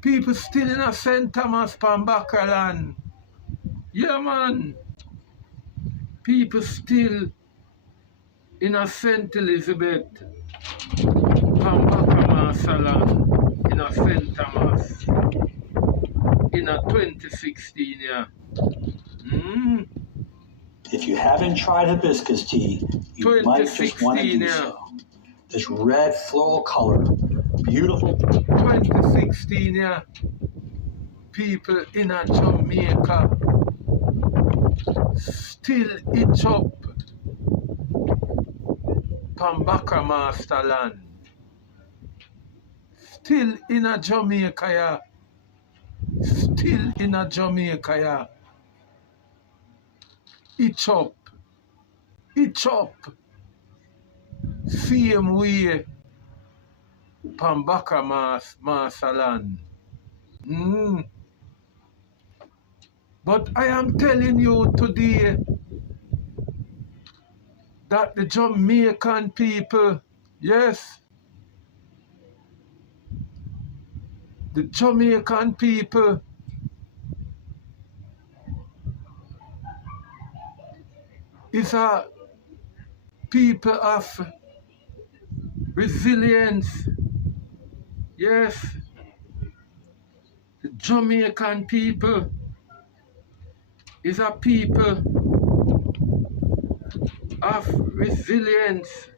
People still in a St Thomas B4 land. Yeah, man. People still in a St Elizabeth B4 land in a St Thomas in a 2016, yeah. If you haven't tried hibiscus tea, you might just want to do so. This red floral color, beautiful. 2016, yeah. People in a Jamaica still itch up B4 land. Still in a Jamaica, yeah. Still in a Jamaica, yeah. Itch up. Same way B4 land. But I am telling you today that the Jamaican people, yes, the Jamaican people is a people of resilience. Yes, the Jamaican people is a people of resilience.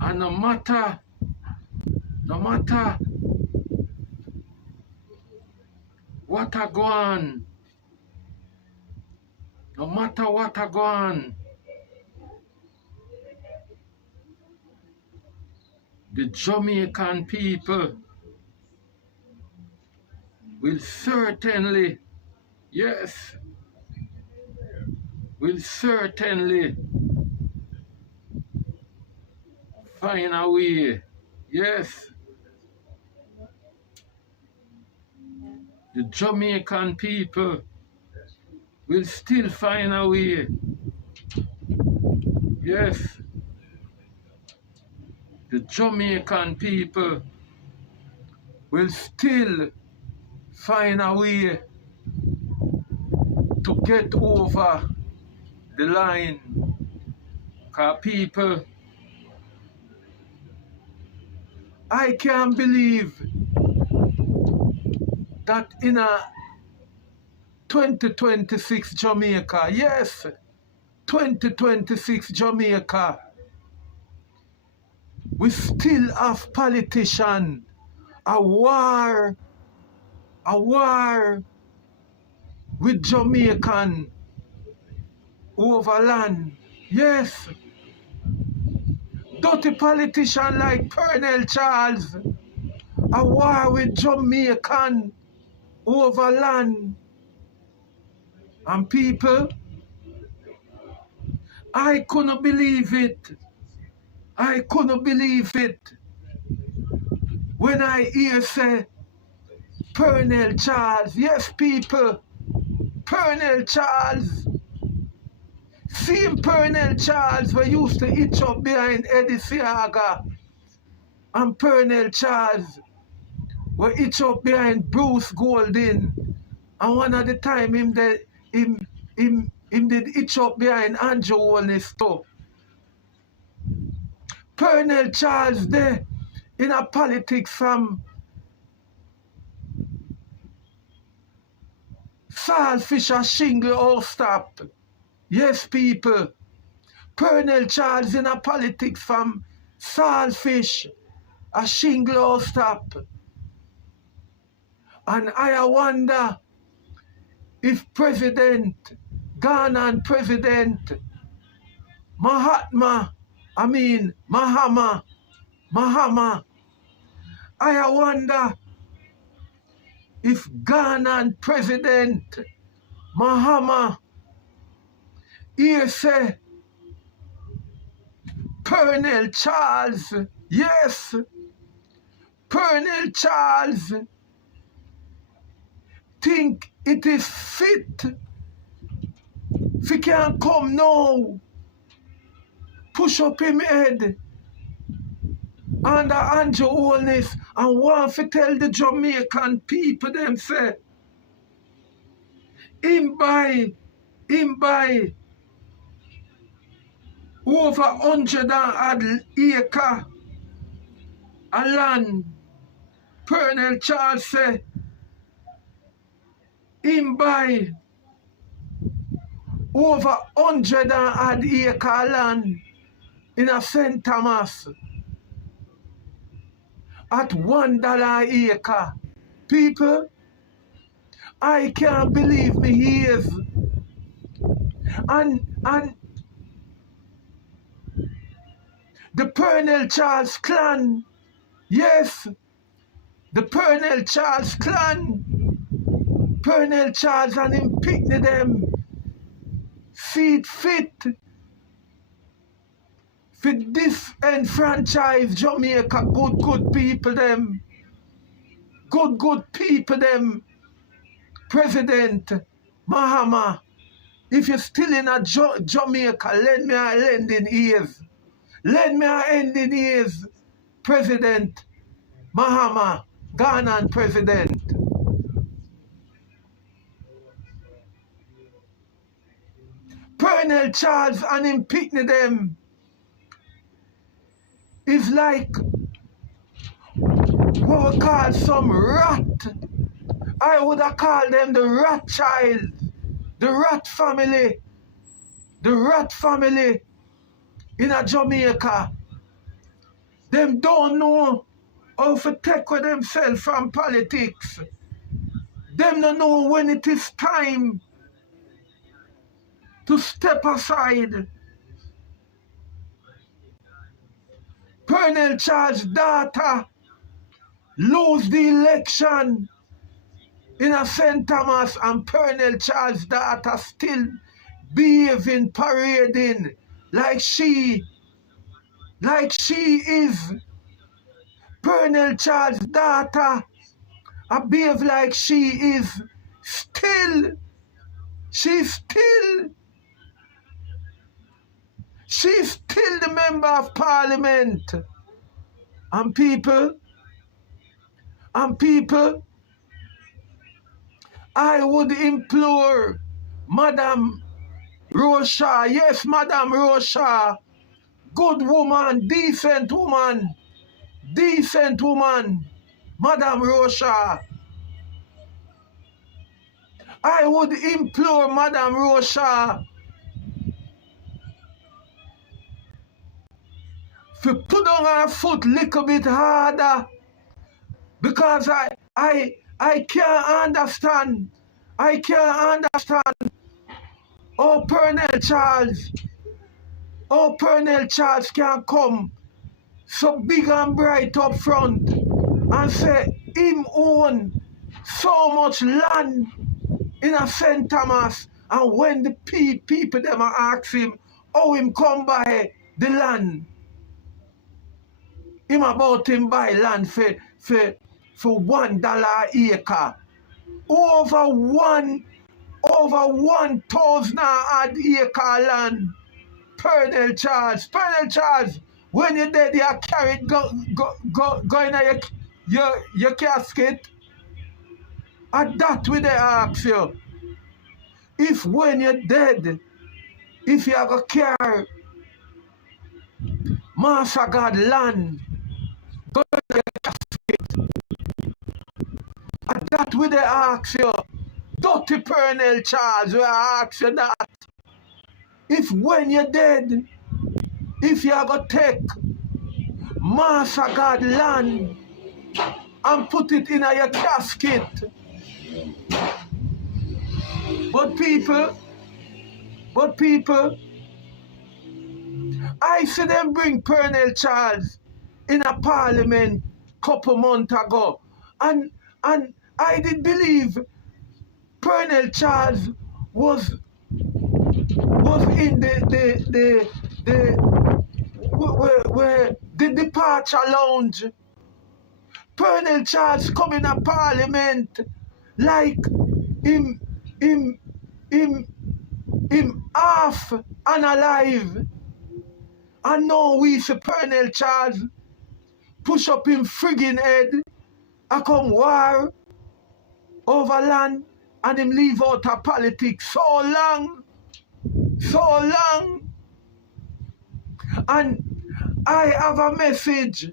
And no matter what a go on, no matter what a go on, the Jamaican people will certainly, yes, will certainly find a way. Yes, the Jamaican people will still find a way. Yes, the Jamaican people will still find a way to get over the line. Because people, I can't believe that in a 2026 Jamaica, yes, 2026 Jamaica, we still have politicians, a war with Jamaican over land. Yes, dirty politician like Colonel Charles, a war with Jamaican over land. And people, I couldn't believe it. I couldn't believe it when I hear say Colonel Charles. Yes, people, Colonel Charles. Same Colonel Charles we used to itch up behind Eddie Siaga, and Colonel Charles we itch up behind Bruce Golding, and one of the time him did itch up behind Andrew Holness too. Colonel Charles there in a politics from Saltfish a Shingle all stop. Yes, people. Colonel Charles in a politics from Saltfish a Shingle all stop. And I wonder if Ghana President Mahama, I wonder if Ghana President Mahama here say Colonel Charles, yes, Colonel Charles think it is fit if he can come now, push up him head under Andrew Holness and want to tell the Jamaican people them say, him buy over 100 acre of land. Colonel Charles say, him buy over 100 acre land in a St Thomas at $1 acre. People, I can't believe me ears. And the Colonel Charles clan, yes, the Colonel Charles clan, Colonel Charles and him picnic them, see it fit for disenfranchised Jamaica, good people them, good people them, President Mahama. If you're still in a Jamaica, lend me a lending ears. Lend me a ending ears, President Mahama, Ghanaian president. Colonel Charles and him picnic them is like what we call some rat. I would have called them the rat child, the rat family in a Jamaica. Them don't know how to take with themselves from politics. Them don't know when it is time to step aside. Colonel Charles' daughter lose the election in a St. Thomas, and Colonel Charles' daughter still behaving, parading like she is. Colonel Charles' daughter behave like she is still. She's still the member of parliament. And people, I would implore Madam Rosha, yes, Madam Rosha, good woman, decent woman, Madam Rosha. I would implore Madam Rosha to put on her foot a little bit harder, because I can't understand. Oh, Colonel Charles can come so big and bright up front and say him own so much land in a St. Thomas, and when the people them ask him how him come by the land, him about him buy land for $1 acre. Over 1,000 acre land. Colonel Charles, when you're dead, you carry it, go in your casket. And that way they ask you, if when you're dead, if you have a carry Master God land, go in your casket. And that way they ask you, dirty Colonel Charles, we ask you that. If when you're dead, if you have a take Master God land and put it in your casket. But people, I see them bring Colonel Charles in a parliament couple months ago, and I did believe Colonel Charles was in the departure lounge. Colonel Charles come in a parliament like him half and alive. And now we see Colonel Charles push up him friggin' head, I come war over land, and him leave out of politics so long. And I have a message.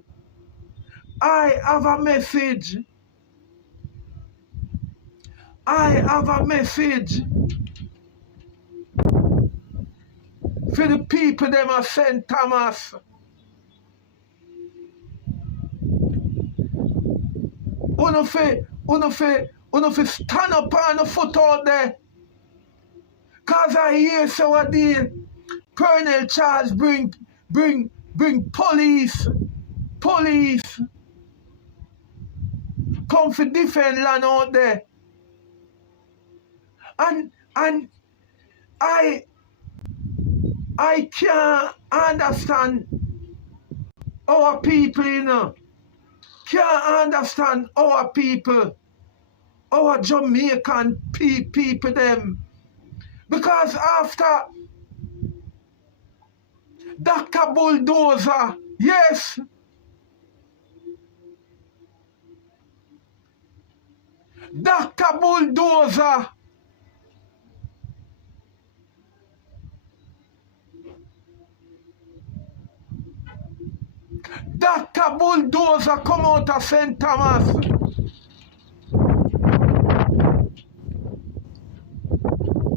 I have a message for the people them of St Thomas. Uno fi stand up on the foot out there. Cause I hear so a day Colonel Charles bring police come for defend land out there. And I can't understand our people, you know. Can't understand our people, our Jamaican people them. Because after Dr. Bulldozer, yes, Dr. Bulldozer, Dr. Bulldozer come out of St. Thomas.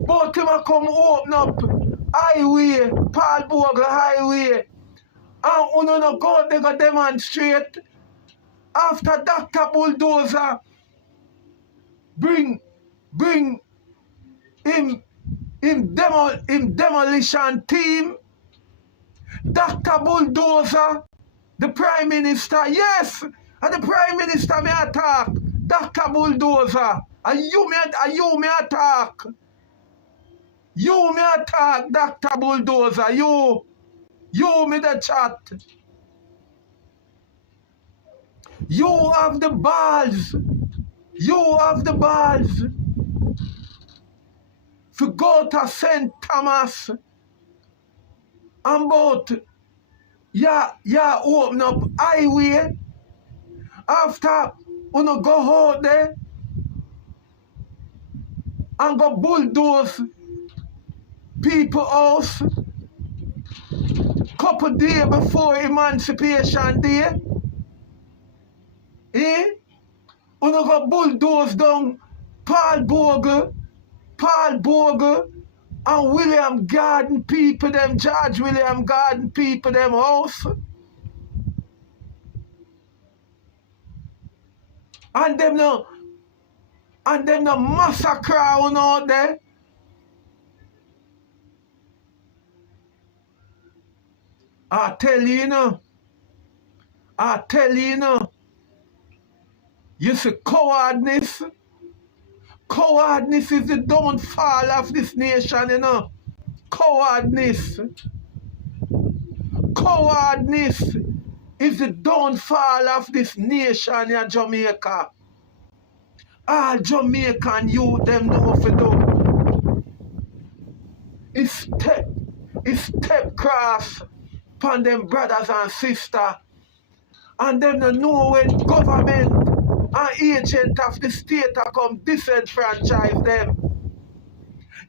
But him a come open up highway, Paul Bogle highway. And uno no go they go demonstrate. After Dr. Bulldozer bring him demolition team. Dr. Bulldozer, the Prime Minister, yes, and the Prime Minister may attack. Dr. Bulldozer, and you may attack. You may attack, Dr. Bulldozer, you me the chat. You have the balls to go to St. Thomas and both, open up highway. After you go out there and go bulldoze people house couple days before Emancipation Day. You go bulldoze down Paul Bogle and William Garden people them, George William Garden people them house. And them no massacre on out there. I tell you now. You see, cowardness is the downfall of this nation, you know. Cowardness is the downfall of this nation in Jamaica. All Jamaican youth them know what to do. It's step cross upon them brothers and sisters. And them don't know when government and agent of the state are come disenfranchise them.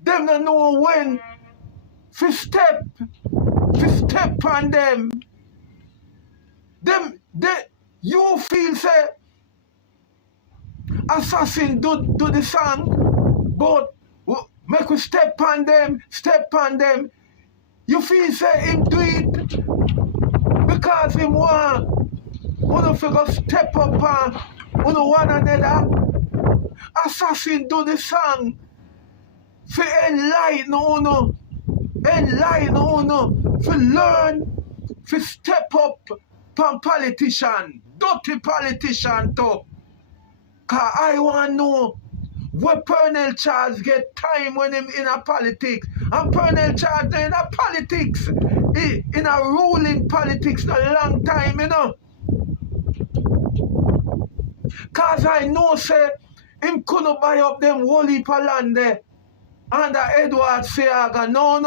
Them don't know when to step on them. You feel say assassin do the song, but make we step on them. You feel say him do it because him want one figure step up on one another. Assassin do the song for enlighten for learn, for step up from politician, dirty politician too. Cause I want to know where Colonel Charles get time when him in a politics. And Colonel Charles in a politics, in a ruling politics a long time, you know. Cause I know say him couldn't buy up them whole heap of land there under Edward Seaga. No.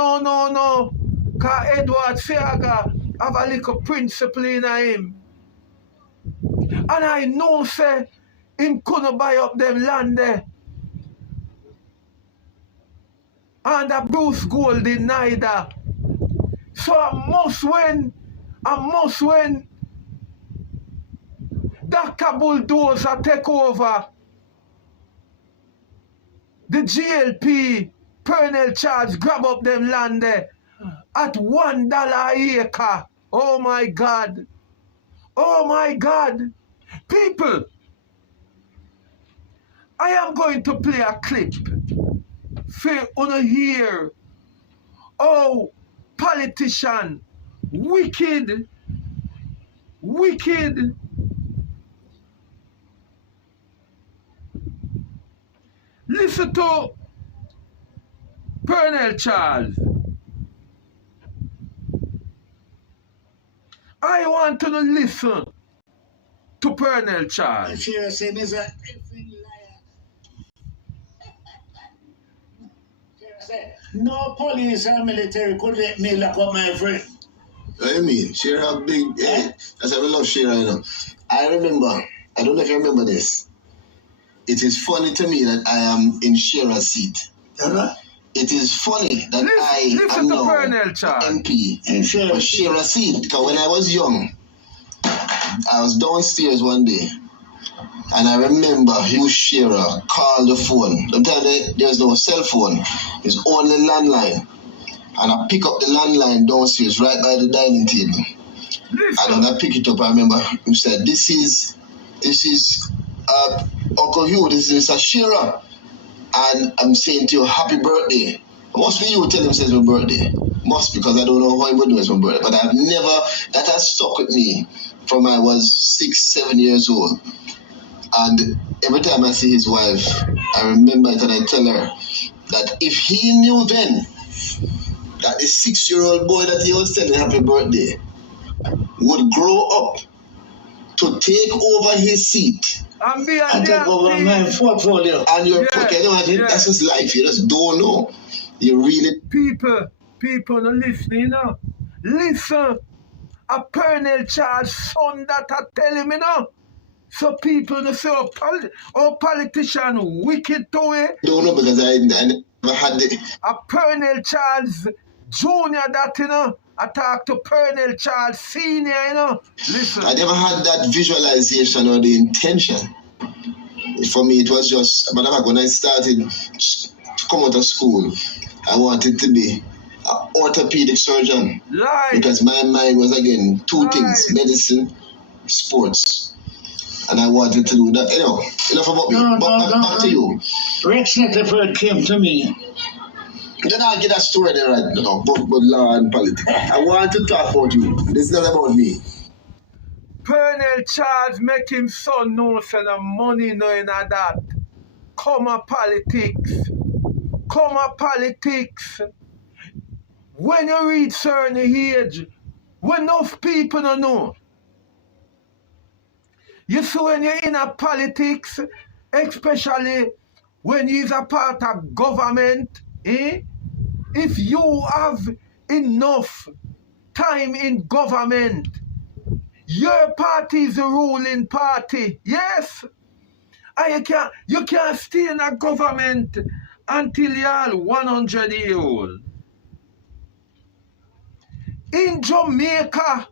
Cause Edward Seaga have a little principle in him. And I know, say, him couldn't buy up them land there. And the Bruce Golding neither. So I must win. Dr. Bulldozer take over. The GLP, Pernell Charles, grab up them land there at $1 a acre. Oh my God. Oh my God. People, I am going to play a clip for you hear oh politician wicked. Listen to Pernell Charles. I want to listen to Pernell Charles. No police or military could let me lock up my friend. What do you mean? Shira big, that's why we love Shira, you know. I remember, I don't know if you remember this. It is funny to me that I am in Shira's seat. It is funny that I am now MP in Shira's seat. Because when I was young, I was downstairs one day, and I remember Hugh Shearer called the phone. Sometimes there was no cell phone, it's only landline. And I pick up the landline downstairs right by the dining table. And when I pick it up, I remember he said, This is Uncle Hugh, this is Mr. Shearer. And I'm saying to you, happy birthday. Must be you tell him it's my birthday. Must, because I don't know how he would do it's my birthday. But I've never, that has stuck with me from I was 6-7 years old. And every time I see his wife, I remember it and I tell her that if he knew then that the 6-year-old boy that he was telling happy birthday would grow up to take over his seat and take over my portfolio. And your portfolio, that's his life. You just don't know. You really... People not listening, you know. Listen. A Pernell Charles son that I tell him, you know. So people don't say, oh, politician wicked to it. Don't know because I never had the... A Pernell Charles Jr. that, you know. I talk to Pernell Charles Sr., you know. Listen. I never had that visualization or the intention. For me, it was just, when I started to come out of school, I wanted to be an orthopedic surgeon. Because my mind was, again, two things, medicine, sports. And I wanted to do that. Anyway, enough about me. Back to you. Rex Netterford came to me. Then I'll get that story there right now, about law and politics. I want to talk about you. This is not about me. Pernell Charles make him son know say the money no in that. Come a politics. When you reach certain age, when enough people don't know. You see when you're in a politics, especially when you're a part of government, if you have enough time in government, your party is the ruling party. Yes. And you can't stay in a government until you're 100 years old. In Jamaica,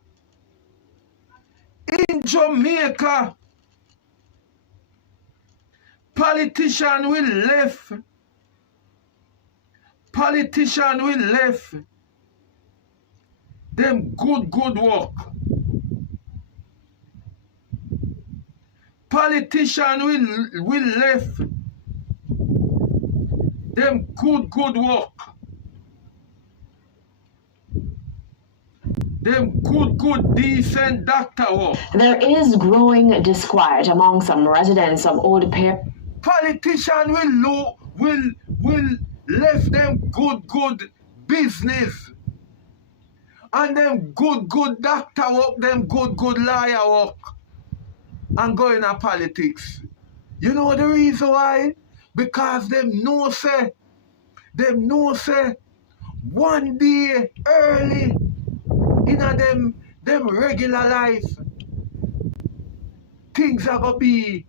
politician will left them good work. Politician will left them good work. Them good decent doctor work. There is growing disquiet among some residents of Old Pair. Politician will left them good business. And them good doctor work, them good lawyer work. And go in a politics. You know the reason why? Because them know say one day early in them regular life, things are going to be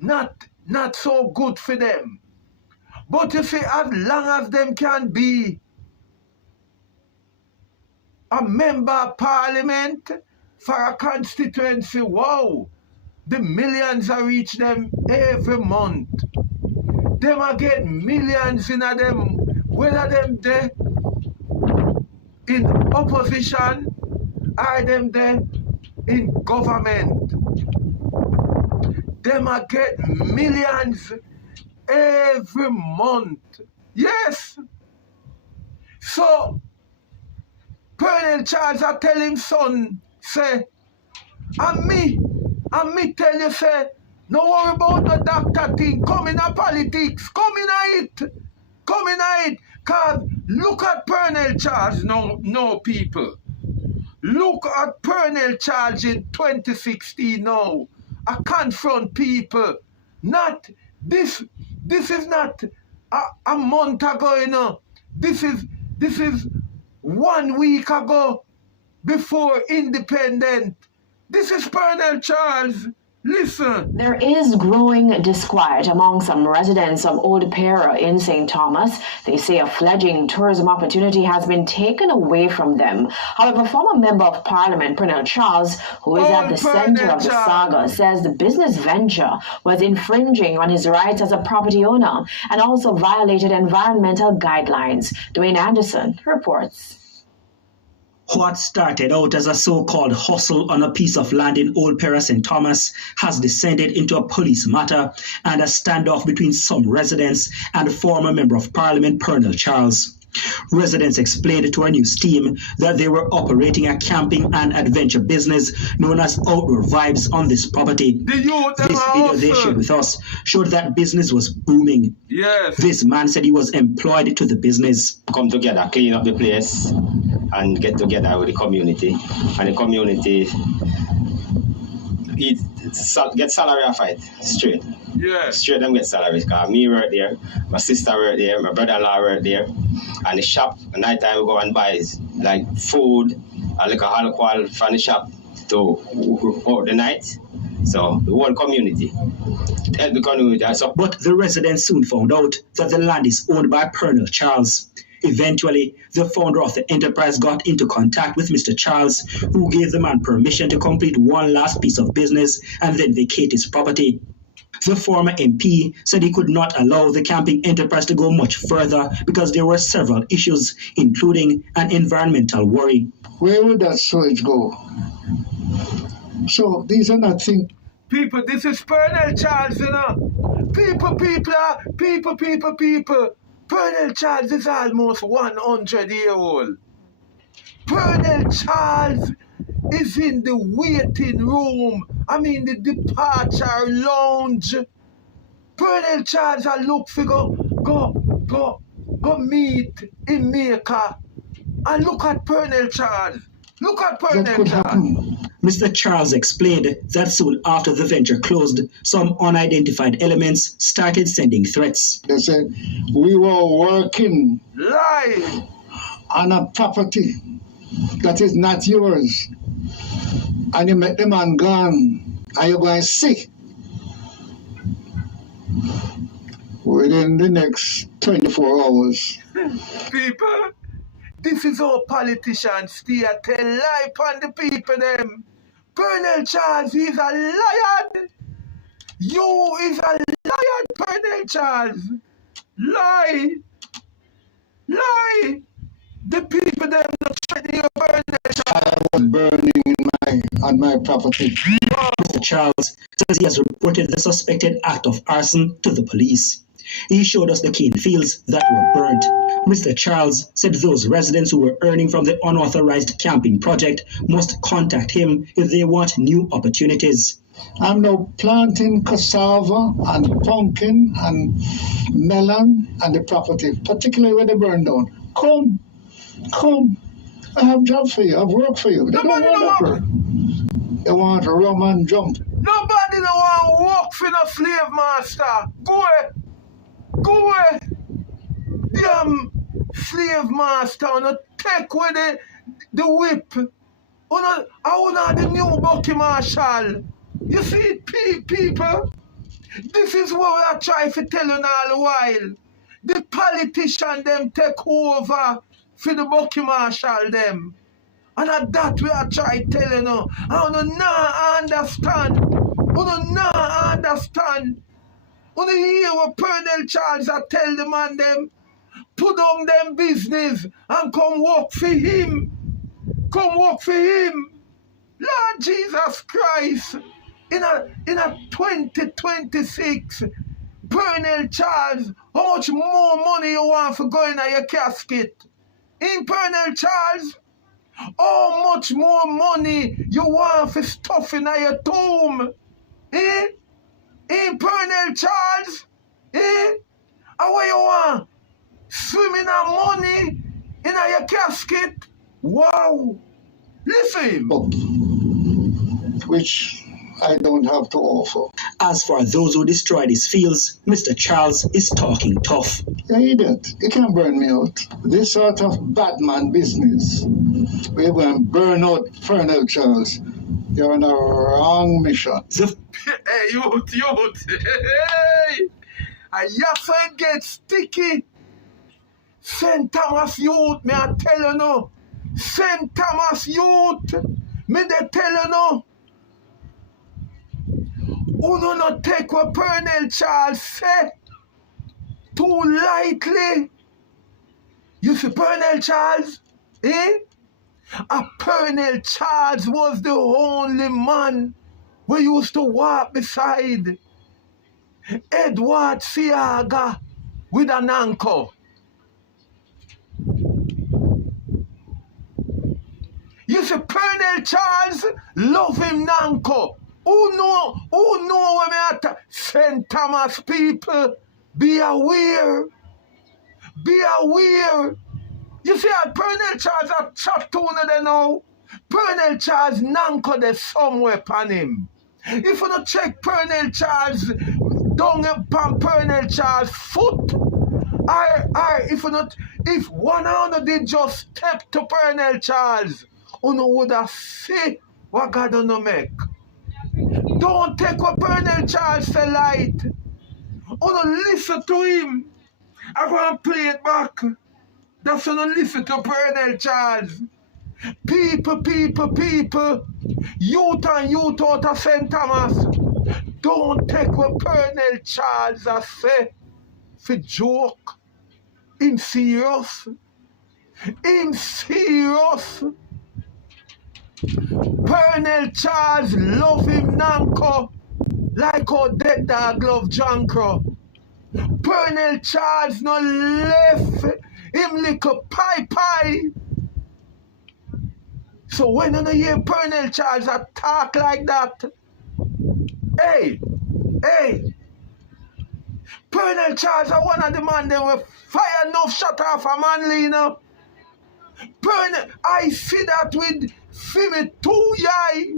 not so good for them. But you see, as long as them can be a member of parliament for a constituency, wow, the millions are reach them every month. Them are get millions in them, whether them there in opposition or them there in government. Them are get millions every month. Yes. So Colonel Charles I tell him son, say, and me tell you, say, no worry about the doctor thing. Come in a politics. Come in it. Come in it. Cause look at Colonel Charles no people. Look at Colonel Charles in 2016 now. I confront people. Not this is not a month ago, you know. This is 1 week ago before independent. This is Colonel Charles. Listen. There is growing disquiet among some residents of Old Pera in St. Thomas. They say a fledgling tourism opportunity has been taken away from them. However, former Member of Parliament, Colonel Charles, who is at the center of the saga, says the business venture was infringing on his rights as a property owner and also violated environmental guidelines. Dwayne Anderson reports. What started out as a so-called hustle on a piece of land in Old Pera, St. Thomas, has descended into a police matter and a standoff between some residents and former Member of Parliament, Colonel Charles. Residents explained to our news team that they were operating a camping and adventure business known as Outdoor Vibes on this property. This video they shared with us showed that business was booming. Yes. This man said he was employed to the business. Come together, clean up the place and get together with the community. And the community get salary and fight straight. Yeah. Straight them get salary. Because me work there, my sister work there, my brother-in-law work there. And the shop, at night time we go and buy like food and like alcohol from the shop to the night. So the whole community. Help the community. But the residents soon found out that the land is owned by Colonel Charles. Eventually, the founder of the enterprise got into contact with Mr. Charles, who gave the man permission to complete one last piece of business and then vacate his property. The former MP said he could not allow the camping enterprise to go much further because there were several issues, including an environmental worry. Where would that sewage go? So these are not things. People, this is Colonel Charles, you know. People. Colonel Charles is almost 100 years old. Colonel Charles is in the waiting room. I mean the departure lounge. Colonel Charles I look for go meet in Jamaica. And look at Colonel Charles. Look at Colonel Charles. Mr. Charles explained that soon after the venture closed, some unidentified elements started sending threats. They said, we were working Lie. on a property that is not yours. And you met the man gone, and you're going to see. Within the next 24 hours. People, this is how politicians stay a tell lie upon the people them. Colonel Charles is a liar. You is a liar, Colonel Charles. Lie. The people them not threatening you, Colonel Charles. I was burning on my property. Mr. Charles says he has reported the suspected act of arson to the police. He showed us the cane fields that were burnt. Mr. Charles said those residents who were earning from the unauthorized camping project must contact him if they want new opportunities. I'm now planting cassava and pumpkin and melon and the property, particularly where they burn down. Come. I have job for you. I've work for you. They don't want work. They want to rum and jump. Nobody don't want to work for no slave master. Go away. Damn slave master, no take with the whip. I want the new Bucky Marshall. You see, people, this is what we are trying to tell you all the while. The politician them take over for the Bucky Marshal them. And at that we are trying to tell you now. I don't understand. I don't understand. When you hear what Colonel Charles are tell the man them, put on them business and come work for him. Come work for him. Lord Jesus Christ. In a 2026, Colonel Charles, how much more money you want for going in your casket? In Colonel Charles, how much more money you want for stuff in your tomb? Eh? In Colonel Charles? Eh? And what you want? Swimming in money in your casket? Wow! Listen. Which I don't have to offer. As for those who destroyed his fields, Mr. Charles is talking tough. Yeah, idiot. You can't burn me out. This sort of Batman business, where we going to burn out Colonel Charles, you're on a wrong mission. Hey, youth. Hey! And yes, I get sticky. St Thomas youth, me I tell you no. St Thomas youth, me they tell you no. Who do not take what Colonel Charles said too lightly. You see Colonel Charles, eh? A Colonel Charles was the only man we used to walk beside Edward Siaga with an anchor. You see, Colonel Charles love him Nanko. Who know when me at St Thomas people? Be aware. Be aware. You see, Colonel Charles a chat to one of them now. Colonel Charles Nanko there somewhere upon him. If you don't check Colonel Charles down upon Colonel Charles' foot, if one of did just step to Colonel Charles, you would have see what God don't make. Don't take what Colonel Charles say light. Listen to him. I'm going to play it back. That's when you listen to Colonel Charles. People, youth and youth out of St. Thomas, don't take what Colonel Charles has say for joke. Him serious. Him serious. Colonel Charles love him Nanko like how dead dog love John Crow. Colonel Charles no left him little pie. So when you hear Colonel Charles talk like that, hey, Colonel Charles are one of the man that will fire enough shot off a manly, you know. I see that with Fimi 2 yai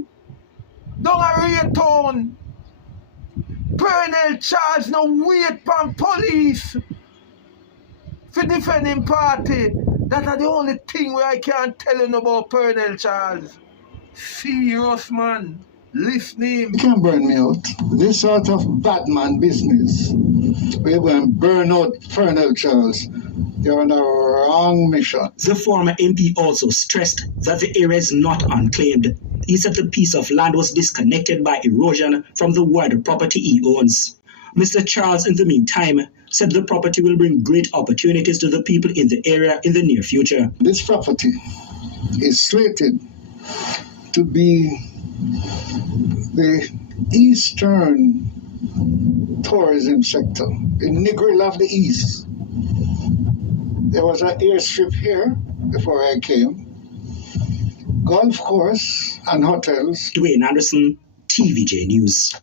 down a Raytown. Colonel Charles no wait for police for defending party. That are the only thing where I can't tell you about Colonel Charles. Serious man. Listening. You can't burn me out. This sort of Batman business, where we're going to burn out Colonel Charles, you're on a wrong mission. The former MP also stressed that the area is not unclaimed. He said the piece of land was disconnected by erosion from the wider property he owns. Mr. Charles, in the meantime, said the property will bring great opportunities to the people in the area in the near future. This property is slated to be the eastern tourism sector, the Negril of the East. There was an airstrip here before I came, golf course and hotels. Dwayne Anderson, TVJ News.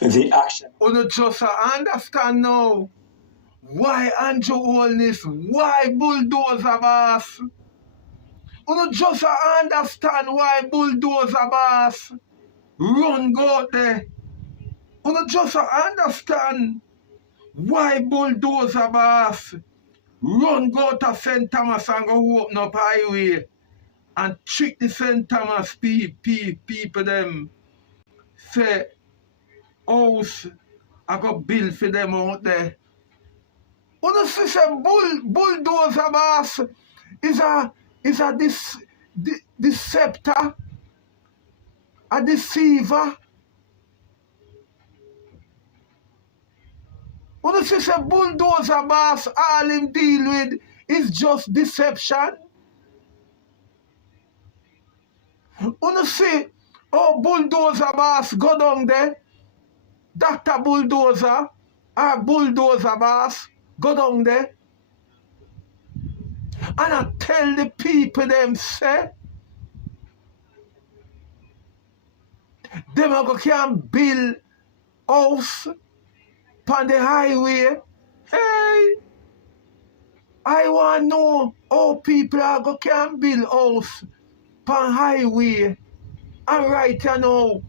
The action. You just understand now why Andrew Holness, why Bulldozer Boss. You just understand why Bulldozer Boss run go there. You just understand why Bulldozer Boss run go to St. Thomas and go open up highway and trick the St Thomas people them. Say, house, I got bill for them out there. When you see say bulldozer boss is a deceptor, a deceiver. When you see say bulldozer boss, all him deal with is just deception. When you see, oh, bulldozer boss go down there, Dr. Bulldozer, or bulldozer boss, go down there, and I tell the people them say, them a go can build house on the highway. Hey, I want to know how people are go can build house on highway. And right now,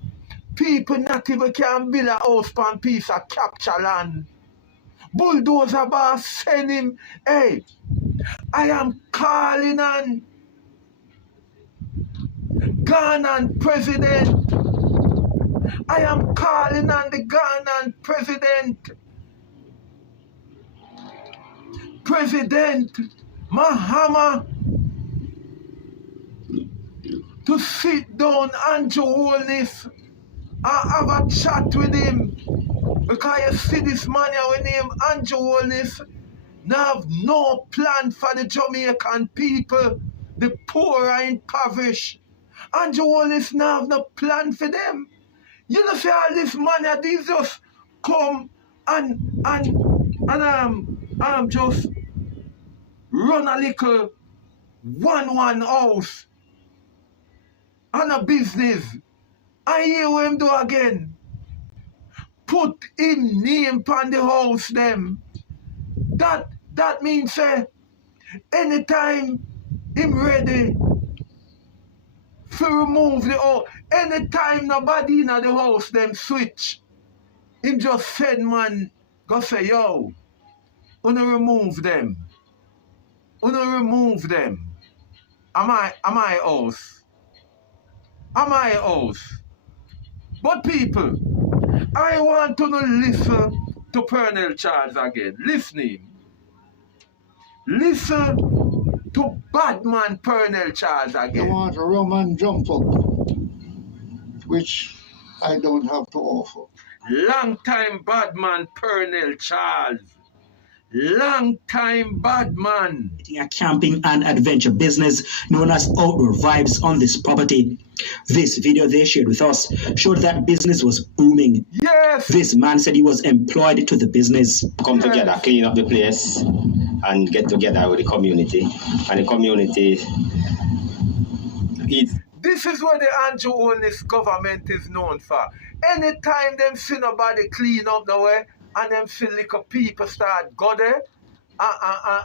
people not even can build a house on piece of capture land. Bulldozer boss send him, hey, I am calling on GHANA President. I am calling on the GHANA President. Pres.Mahama to sit down and Holness and have a chat with him. Because you see this man here with him, Andrew Holness, now have no plan for the Jamaican people, the poor and impoverished. Andrew Holness now have no plan for them. You know, see all this man here, these just come and just run a little one house and a business. And hear what him do again. Put him name on the house them. That means anytime him ready to remove the house, anytime nobody in the house them switch, him just send man go say, yo, wanna remove them. Wanna remove them. Am I house? Am I house? But people, I want to listen to Colonel Charles again. Listening. Listen to Badman Colonel Charles again. You want a Roman jump up, which I don't have to offer. Long time Badman Colonel Charles. Long time Badman. A camping and adventure business known as Outdoor Vibes on this property. This video they shared with us showed that business was booming. Yes. This man said he was employed to the business. Come together, clean up the place, and get together with the community. And the community This is what the Andrew Holness government is known for. Anytime them see nobody clean up the way, and them see little people start go there,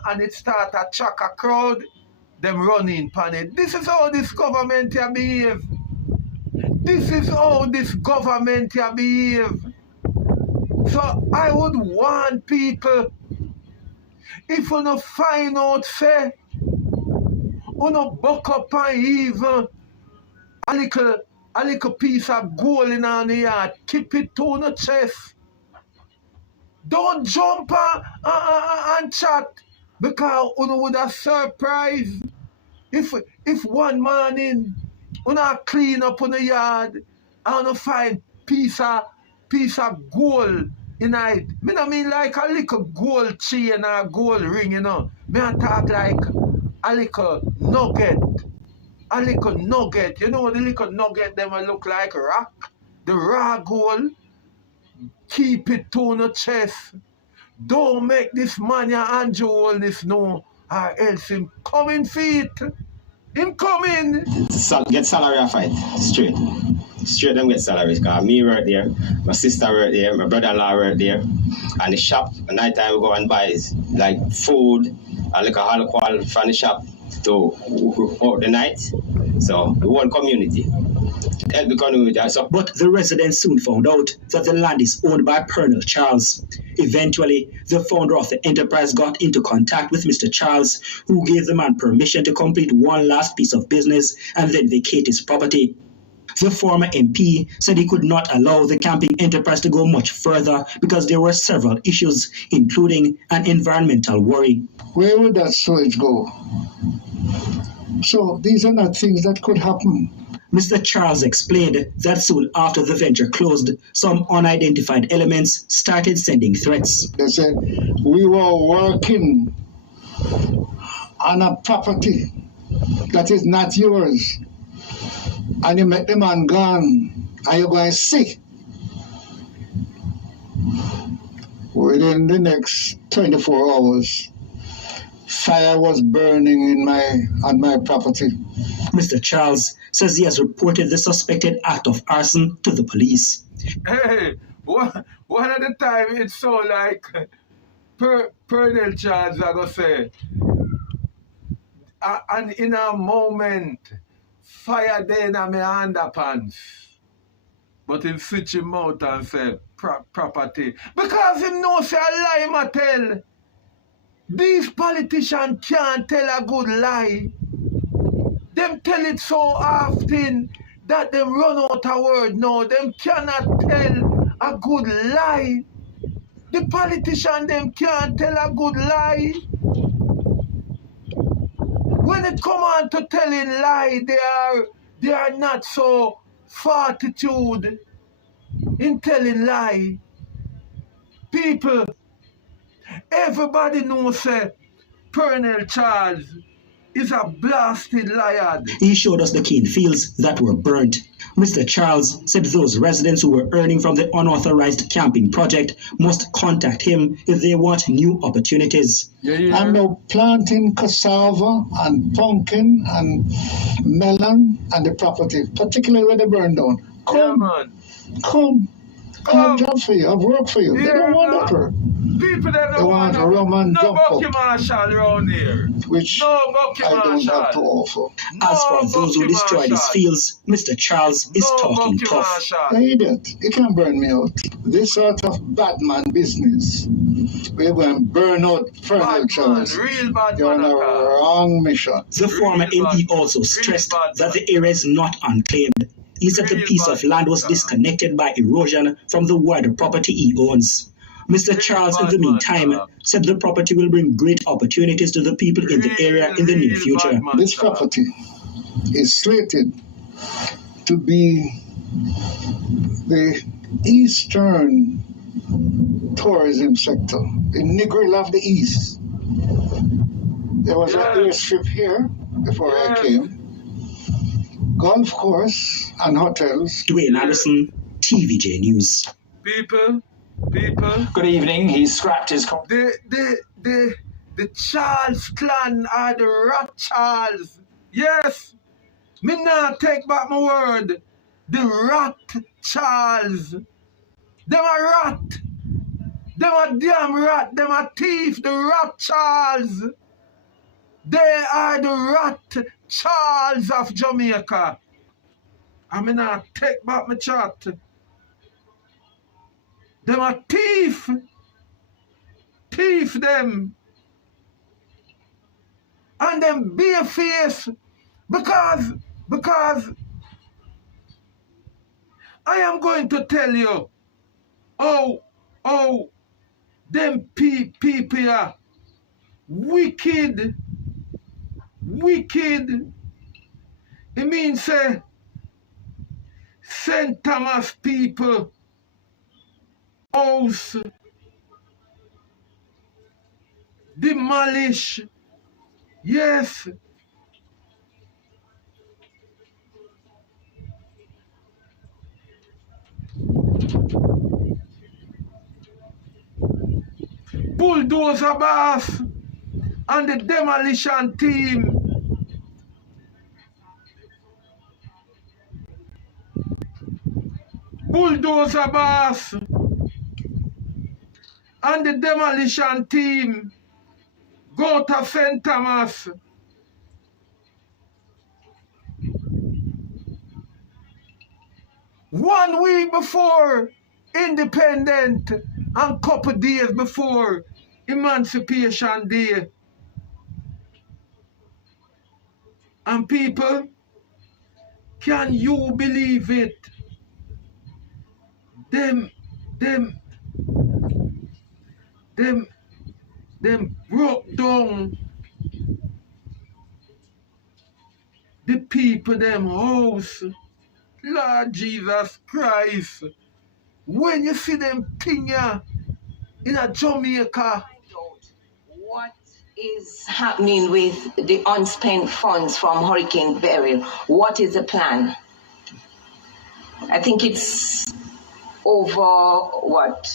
and it start a chuck a crowd, them running pan it. This is how this government here behave. This is how this government here behave. So I would want people, if you no find out, say, you no buck up and even a little piece of gold in on the yard, keep it to the chest. Don't jump and chat, because you would have surprised if one morning you clean up on the yard and you find piece of gold in it. Me no mean like a little gold chain or gold ring, you know. Me I talk like a little nugget. A little nugget. You know the little nugget them will look like rock? The raw gold. Keep it to the chest. Don't make this man your Andrew Holness know, or else him coming feet. Him coming. Get salary a fight. Straight them get salaries. Because me work there, my sister work there, my brother-in-law work there. And the shop, at night time we go and buy like food and like a alcohol from the shop to out the night. So the whole community. help the economy with that. So, but the residents soon found out that the land is owned by Colonel Charles. Eventually, the founder of the enterprise got into contact with Mr. Charles, who gave the man permission to complete one last piece of business and then vacate his property. The former MP said he could not allow the camping enterprise to go much further because there were several issues, including an environmental worry. Where would that sewage go? So these are not things that could happen. Mr. Charles explained that soon after the venture closed, some unidentified elements started sending threats. They said, we were working on a property that is not yours. And you met the man gone, and you're going to see. Within the next 24 hours, fire was burning on my property. Mr. Charles says he has reported the suspected act of arson to the police. Hey, one of the time it's so like Colonel Charles, I go say, and in a moment, fire there in my underpants. But him switch him out and say, property. Because him know say a lie, ma tell. These politicians can't tell a good lie. Them tell it so often that them run out of word now. Them cannot tell a good lie. The politicians, them can't tell a good lie. When it come on to telling lie, they are not so fortitude in telling lie. People, everybody knows that Colonel Charles is a blasted liar. He showed us the cane fields that were burnt. Mr. Charles said those residents who were earning from the unauthorized camping project must contact him if they want new opportunities. I'm now planting cassava and pumpkin and melon and the property, particularly where they burn down. Come. I have job for you. I've worked for you. They don't want that work. People that They don't want a rum and no jump Bucky up, Marshall around here. which No Bucky I don't Marshall. have to offer. As for those who destroyed his fields, Mr. Charles is talking Bucky tough. Marshall. Hey, idiot, you can't burn me out. This sort of bad man business, we're going to burn out Colonel Bad man, Charles. real bad You're on man. a wrong mission. The former MP also stressed that the area is not unclaimed. He said the piece of land was disconnected by erosion from the wider property he owns. Mr. Charles, in the meantime, said the property will bring great opportunities to the people in the area in the near future. This property is slated to be the eastern tourism sector, the Negril of the East. There was an airstrip here before I came. Golf course and hotels. Dwayne Anderson, TVJ News. People. Good evening. He's scrapped his... The Charles clan are the Rothschilds. Yes. Me not take back my word. The Rothschilds. Them a rat. Them a damn rat. Them a thief. The Rothschilds. They are the Rothschilds of Jamaica. I mean, I take back my chat. Them a thief. Thief them. And them bare face. Because I am going to tell you, them people are wicked. It means St Thomas people house demolish. Yes. Bulldozer boss and the demolition team. Bulldozer boss and the demolition team go to St. Thomas. 1 week before Independent and couple days before Emancipation Day. And people, can you believe it? Them broke down the people, them house. Lord Jesus Christ. When you see them thing in a Jamaica. What is happening with the unspent funds from Hurricane Beryl? What is the plan? I think it's over, what,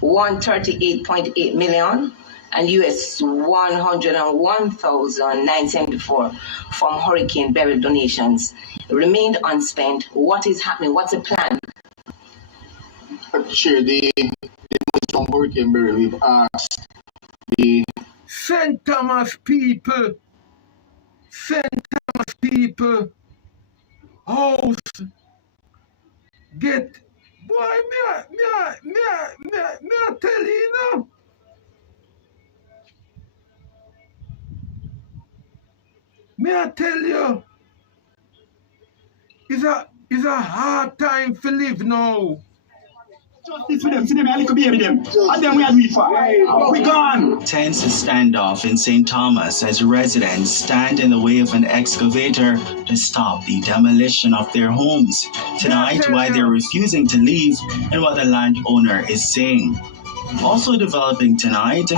138.8 million and US 101,974 from Hurricane Beryl donations remained unspent. What is happening? What's the plan? Share the money from Hurricane Beryl. We've asked the St Thomas people, house get. Boy, me I tell you now. Me I tell you, it's a hard time to live now. We gone. Tense standoff in St. Thomas as residents stand in the way of an excavator to stop the demolition of their homes. Tonight, why they're refusing to leave and what the landowner is saying. Also developing tonight,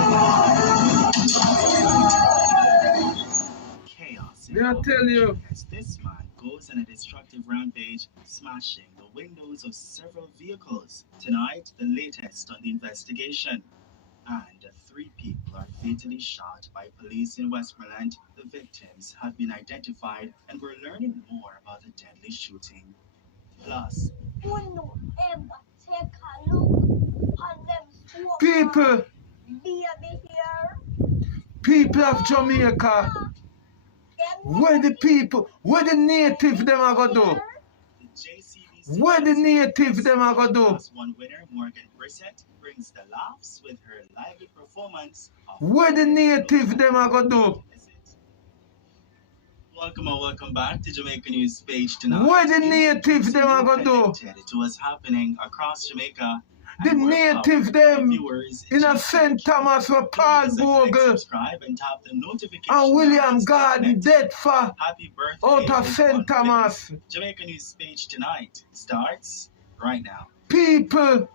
chaos. I tell you. As this man goes on a destructive rampage, smashing the windows of several vehicles. Tonight, the latest on the investigation. And 3 people are fatally shot by police in Westmoreland. The victims have been identified, and we're learning more about the deadly shooting. Plus, people of Jamaica, where the native them are gonna do? Where the native them are gonna do? One winner, Morgan Brissett, brings the laughs with her lively performance. Where the native them are gonna do? Welcome back to Jamaica News Page tonight. Where the native them are gonna do? To what's happening across Jamaica. The native them in a St Thomas for Paul Bogle and William Garden dead for out of St Thomas. Jamaica News Page tonight starts right now. People,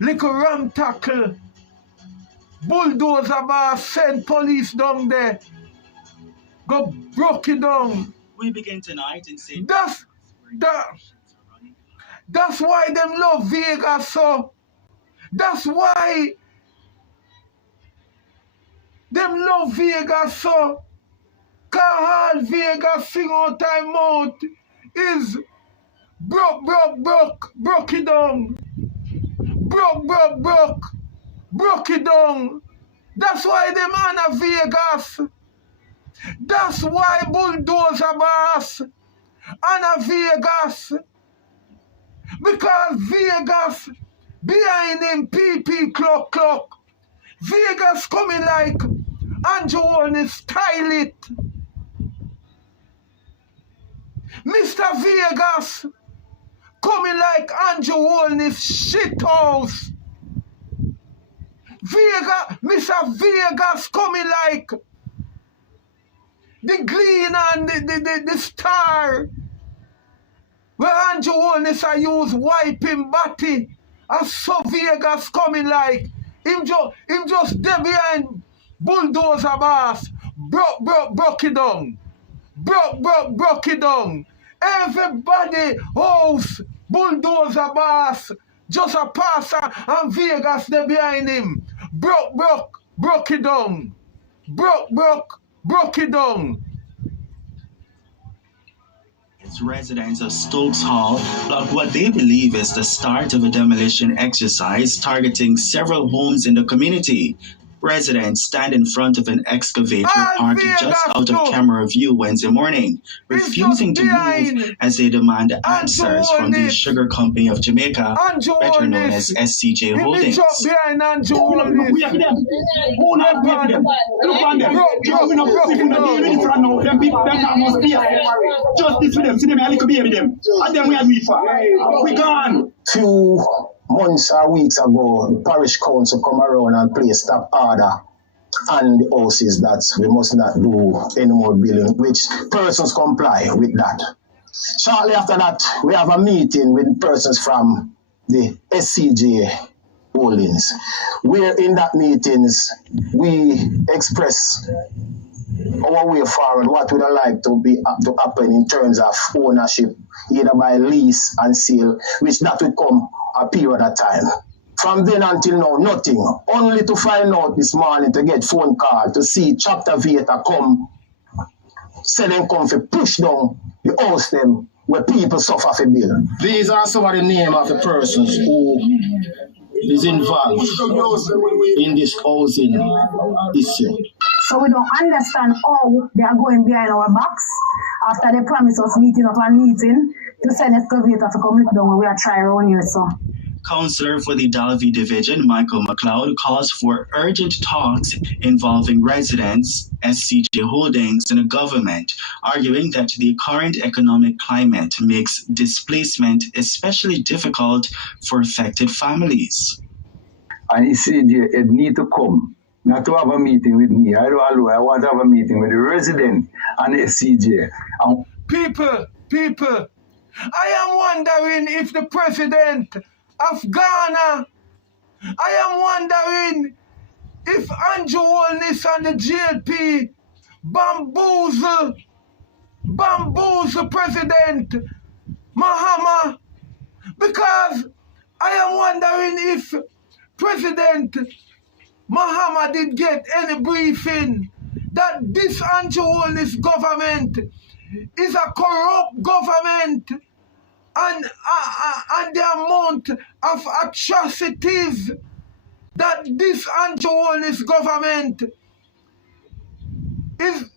little ram tackle, bulldozer bar, send police down there, go broke it down. We begin tonight in St. That's why them love Vegas so. That's why them love Vegas so. Cause all Vegas sing all time out is broke it down. Broke it down. That's why them honor Vegas. That's why bulldozer boss honor Vegas. Because Vegas, behind him, PP clock. Vegas coming like Andrew Warren style it. Mr. Vegas coming like Andrew Warren shit house. Mr. Vegas coming like the Glean and the Star. Where Andrew Holness I use wiping body. And so Vegas coming like him just there behind bulldozer boss. Broke it down. Broke it down. Everybody house bulldozer boss. Just a passer and Vegas there behind him. Broke it down. Broke it down. Residents of Stokes Hall block what they believe is the start of a demolition exercise targeting several homes in the community. Residents stand in front of an excavator parked just out of camera view Wednesday morning, refusing to move as they demand answers from the Sugar Company of Jamaica, better known as SCJ Holdings. Justice for them, see them a little baby them, and then we are doing for. We gone. Few months or weeks ago, the parish council come around and place stop order on the houses that we must not do any more building, which persons comply with that. Shortly after that, we have a meeting with persons from the SCJ Holdings, where in that meetings we express our way forward, what would I like to happen in terms of ownership, either by lease and sale, which that would come a period of time. From then until now, nothing. Only to find out this morning to get phone call to see chapter Vita come, say them come to push down the house them where people suffer for bill. These are some of the names of the persons who is involved in this housing issue. So we don't understand how they are going behind our backs after they promise us meeting to send excavator to come look down where we are trying around here. So. Councillor for the Dalvey Division, Michael McLeod, calls for urgent talks involving residents, SCJ Holdings, and the government, arguing that the current economic climate makes displacement especially difficult for affected families. And SCJ, it need to come. Not to have a meeting with me. I want to have a meeting with the resident and the SCJ. People, I am wondering if the president of Ghana, I am wondering if Andrew Holness and the GLP bamboozle President Mahama, because I am wondering if President Mahama did get any briefing that this Andrew Holness government is a corrupt government, and the amount of atrocities that this Andrew Holness government is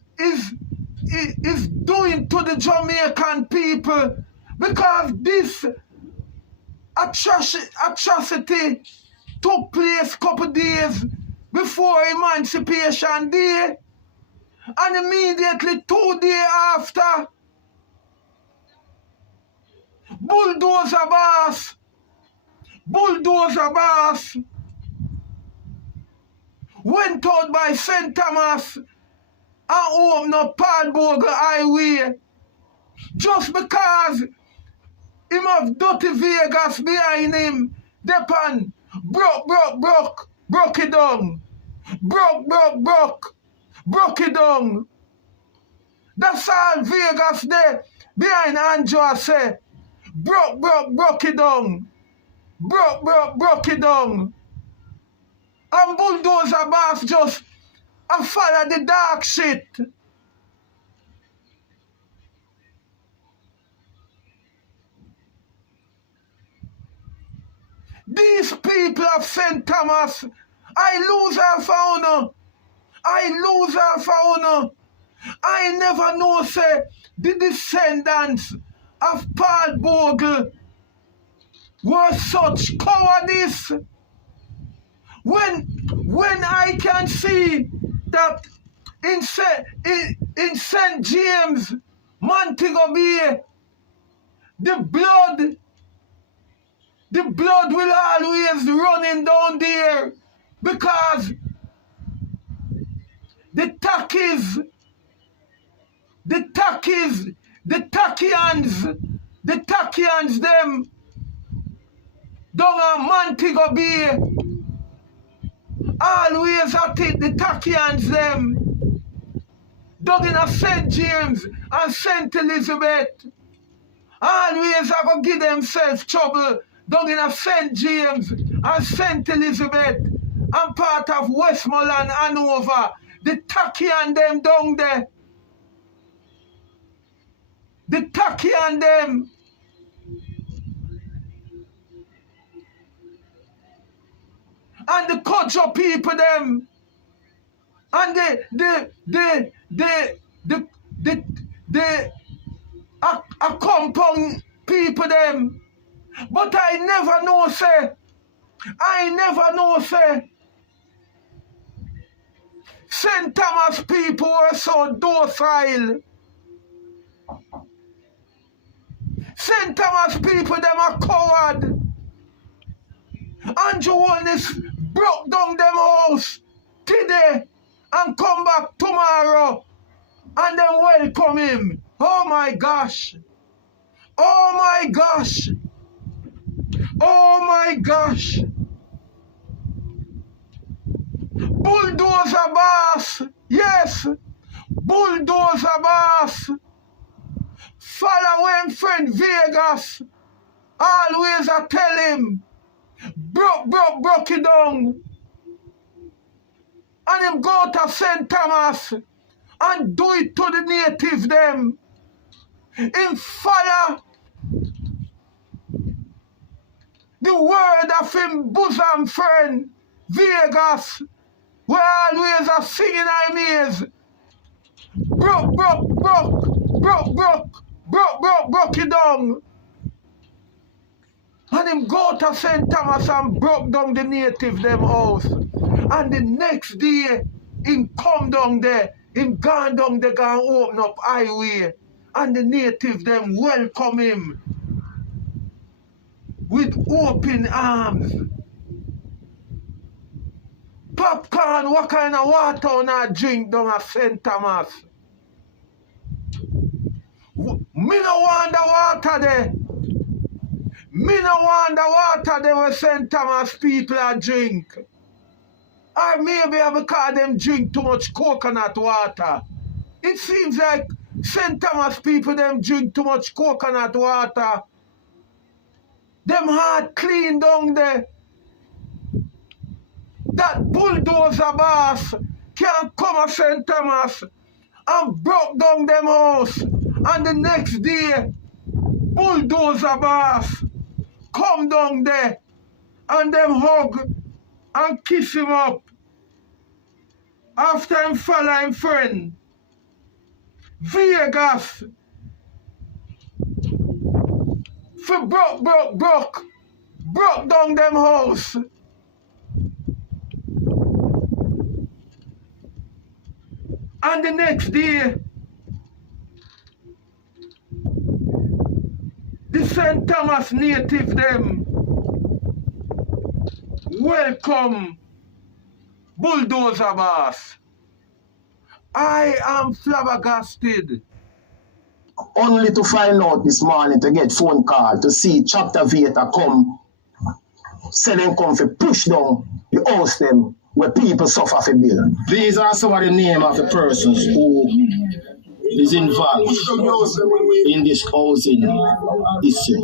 doing to the Jamaican people, because this atrocity took place a couple days before Emancipation Day, and immediately 2 days after, Bulldozer Boss went out by St Thomas and opened up Padbogle Highway just because him have Dirty Vegas behind him. Depan broke it down. Broke it down. That's all Vegas there behind Andrew say. Broke it down. Broke it down. And Bulldozer Boss just follow the dark shit. These people of St. Thomas, I lose her for honor. I never know, say, the descendants of Paul Bogle were such cowardice. When I can see that in St. James, Montego Bay, the blood will always running down there, because the Takians them down on Montego Bay, always at it, the Takians them down in St. James and St. Elizabeth, always have to give themselves trouble down in St. James and St. Elizabeth and part of Westmoreland, Hanover. The Takian them down there. The Takian them. And the Kojo people them. And a compound people them. But I never know, say, St Thomas people were so docile. St Thomas people, them are coward. Andrew Holness broke down them house today and come back tomorrow and then welcome him. Oh my gosh. Oh my gosh. Oh my gosh. Bulldozer boss. Yes. Bulldozer boss. Follow him friend Vegas. Always I tell him. Broke it down. And him go to St. Thomas and do it to the native them. Him follow the word of him bosom friend Vegas. We always are singing our ears. Broke it down. And him go to St. Thomas and broke down the native them house. And the next day, him come down there, him gone down there, gone open up highway. And the native them welcome him with open arms. Popcorn, what kind of water on I drink down at St. Thomas? Me no want the water there. Me no want the water there where St. Thomas people are drink. Or maybe because them drink too much coconut water. It seems like St. Thomas people them drink too much coconut water. Them heart clean down there. That bulldozer boss can't come at St. Thomas and broke down them house. And the next day, bulldozer boss come down there and them hug and kiss him up. After him follow him friend Vegas for broke down them house. And the next day, the St. Thomas native them welcome bulldozer boss. I am flabbergasted. Only to find out this morning to get phone call to see chapter Vita come, say them come for push down the house them where people suffer for bill. These are some of the names of the persons who is involved in this housing issue.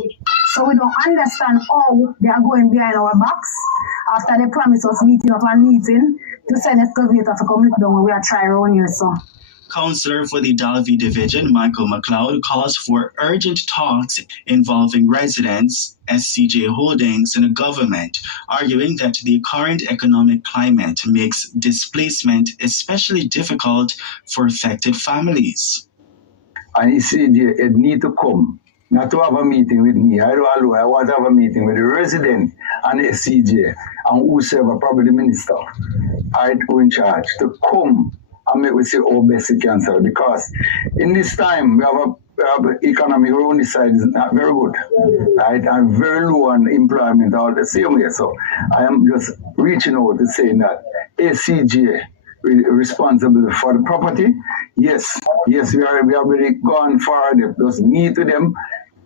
So we don't understand how they are going behind our backs after they promise us meeting to send excavator to come look down where we are trying around here, so. Councillor for the Dalvey Division, Michael McLeod, calls for urgent talks involving residents, SCJ Holdings, and the government, arguing that the current economic climate makes displacement especially difficult for affected families. And SCJ, it need to come, not to have a meeting with me. I want to have a meeting with the resident and SCJ and whosoever, probably the minister, who in charge, to come and make we see how best it can serve. Because in this time, we have economy on this side is not very good, right? And very low on employment all the same way. So I am just reaching out to saying that SCJ responsible for the property. Yes, we have already gone forward. Just meet to them,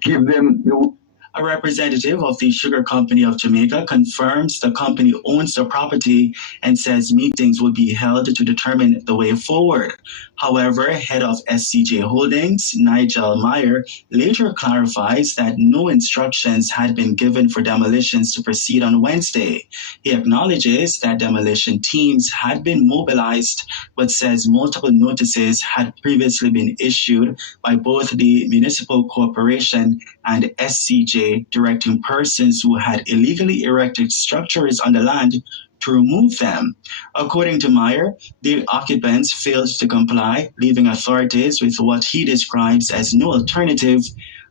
give them the. A representative of the Sugar Company of Jamaica confirms the company owns the property and says meetings will be held to determine the way forward. However, head of SCJ Holdings, Nigel Meyer, later clarifies that no instructions had been given for demolitions to proceed on Wednesday. He acknowledges that demolition teams had been mobilized, but says multiple notices had previously been issued by both the municipal corporation and SCJ, directing persons who had illegally erected structures on the land to remove them. According to Meyer, the occupants failed to comply, leaving authorities with what he describes as no alternative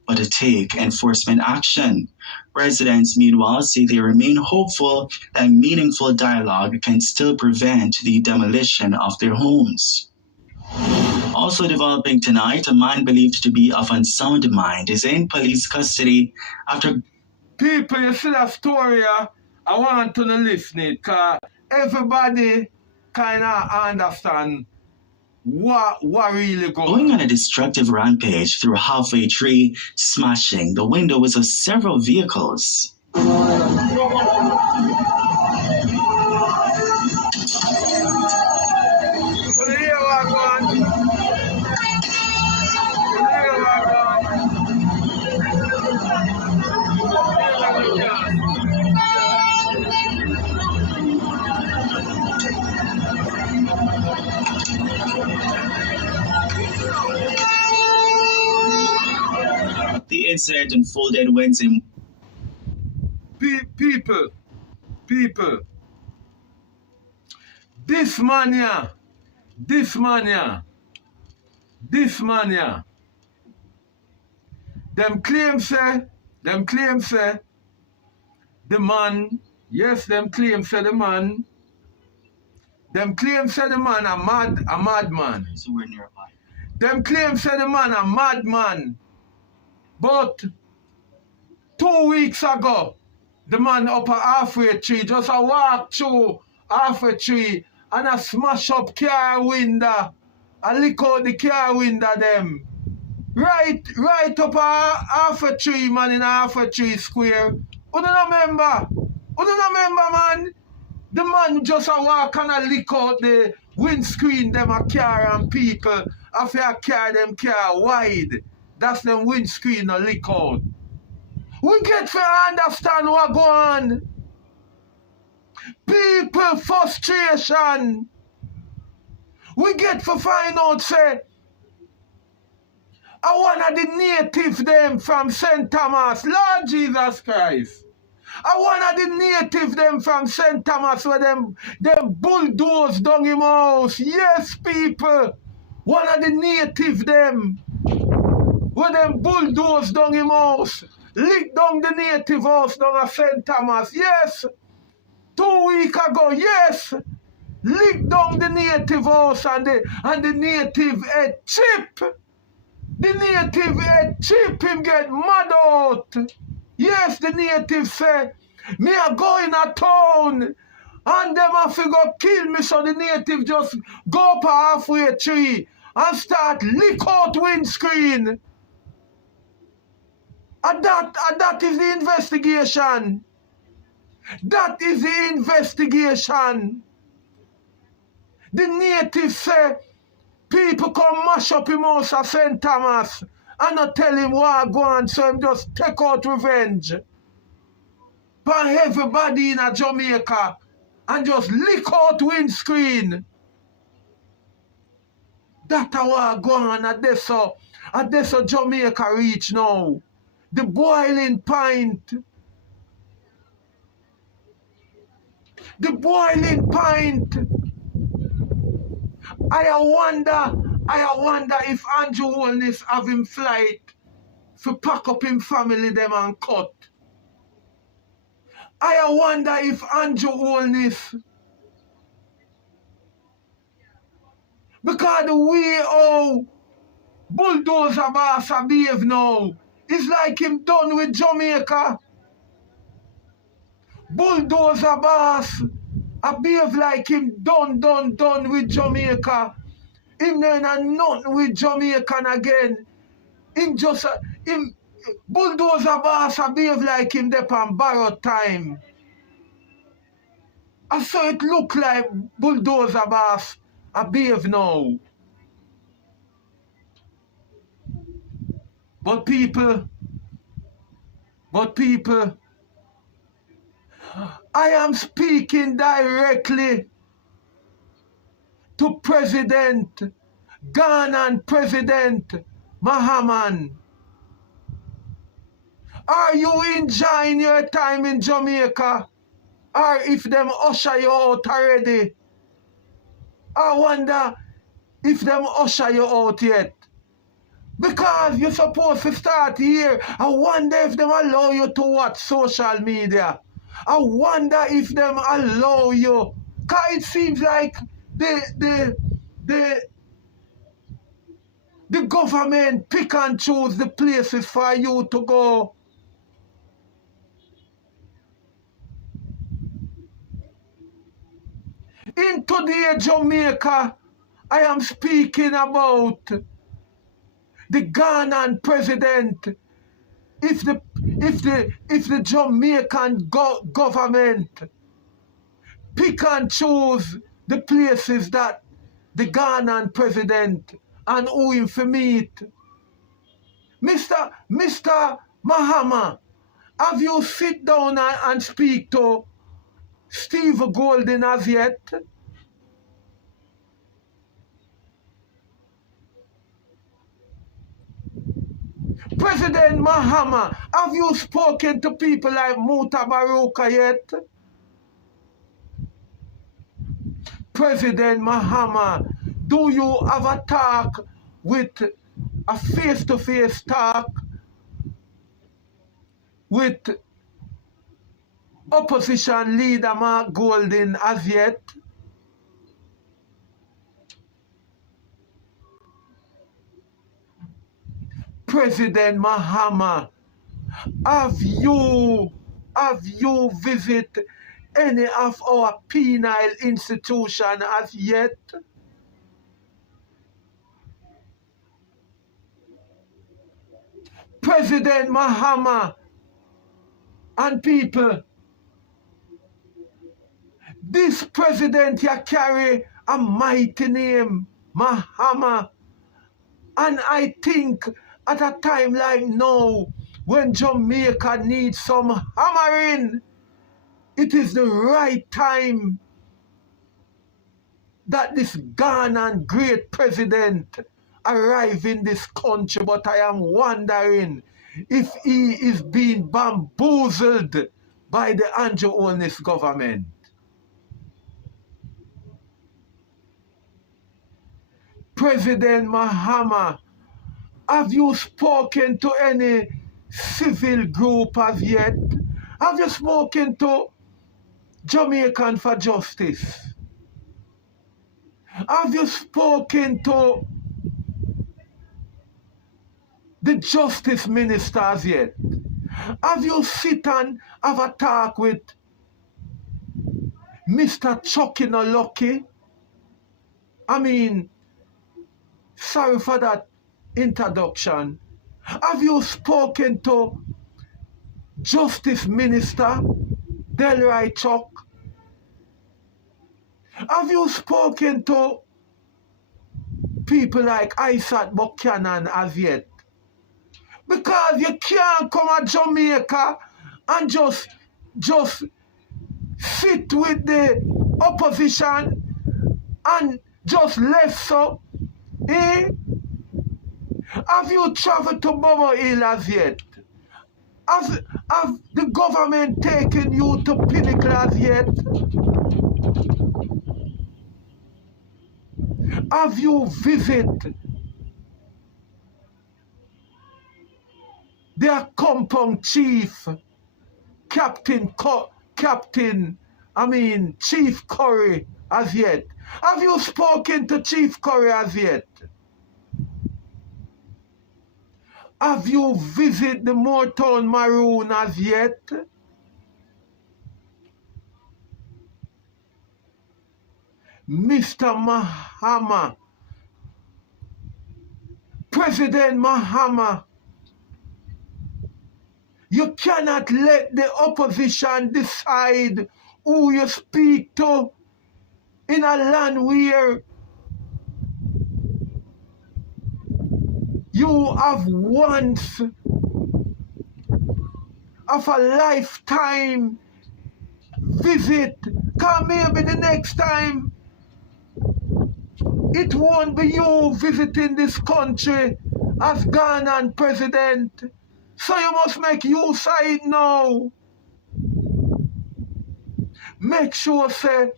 but to take enforcement action. Residents, meanwhile, say they remain hopeful that meaningful dialogue can still prevent the demolition of their homes. Also developing tonight, a man believed to be of unsound mind is in police custody after... People, you see that story, I want to listen it, because everybody kind of understand what really going on a destructive rampage through halfway tree, smashing the windows of several vehicles. The incident unfolded Wednesday. People, this man, them claim say, the man, yes, them claim say the man a madman. So we're nearby. Them claim say the man a madman. But 2 weeks ago, the man up a halfway tree, just a walk through halfway tree and a smash up car window, a lick out the car window them. Right up a halfway tree, man, in a halfway tree square. Who don't remember, man? The man just a walk and a lick out the windscreen, them a car and people. After a car, them car wide. That's them windscreen a lick out. We get to understand what go on. People frustration. We get to find out, say, I one of the native them from St Thomas, Lord Jesus Christ. I one of the native them from St Thomas where them bulldoze down him house. Yes, people. One of the native them where them bulldoze down him house. Lick down the native house down at St Thomas. Yes. 2 weeks ago, yes. Lick down the native house and the native head chip. The native head chip him get mad out. Yes, the native say, me a go in a town and them have to go kill me, so the native just go up a halfway tree and start lick out windscreen. And that is the investigation. That is the investigation. The native say, people come mash up him house at St. Thomas and not tell him what go on, so him just take out revenge. But everybody in a Jamaica and just lick out windscreen. That's what go on at this Jamaica reach now. The boiling pint. The boiling pint. I wonder if Andrew Holness have him flight to pack up him family them and cut. I wonder if Andrew Holness, because the way how bulldozer boss behave now, it's like him done with Jamaica. Bulldozer boss behave like him done with Jamaica. Him then a nothing with Jamaican again. Him bulldozer boss behave like him there on borrowed time. I saw it look like bulldozer boss behave now. But people, I am speaking directly to President, GHANA Pres.Mahama. Are you enjoying your time in Jamaica? or if them usher you out already. I wonder if them usher you out yet. Because you're supposed to start here. I wonder if them allow you to watch social media. I wonder if them allow you. Because it seems like the government pick and choose the places for you to go. In today Jamaica, I am speaking about the Ghanaian president. If the Jamaican government pick and choose the places that the Ghanaian president and who him for meet. Mr. Mahama, have you sit down and speak to Steve Golden as yet? President Mahama, have you spoken to people like Muta Baruka yet? President Mahama, do you have a talk with a face-to-face talk with opposition leader Mark Golden as yet? President Mahama, have you visited any of our penal institutions as yet? President Mahama and people, this president here carry a mighty name, Mahama, and I think at a time like now, when Jamaica needs some hammering, it is the right time that this Ghanaian great president arrive in this country. But I am wondering if he is being bamboozled by the Andrew Holness government. President Mahama, have you spoken to any civil group as yet? Have you spoken to Jamaican for Justice? Have you spoken to the Justice Ministers yet? Have you sit and have a talk with Mr. Chuckinolocky? I mean, sorry for that introduction. Have you spoken to Justice Minister Delroy Chuck? Have you spoken to people like Isaac Buchanan as yet? Because you can't come to Jamaica and just sit with the opposition and just left so. Eh? Have you traveled to Bobo Hill as yet? Have the government taken you to Pinnacle as yet? Have you visited their compound chief, Chief Curry as yet? Have you spoken to Chief Curry as yet? Have you visited the Moortown Maroon as yet? Mr. Mahama, President Mahama, you cannot let the opposition decide who you speak to in a land where you have once of a lifetime visit. Come maybe the next time it won't be you visiting this country as Ghanaian president. So you must make use of it now. Make sure, say,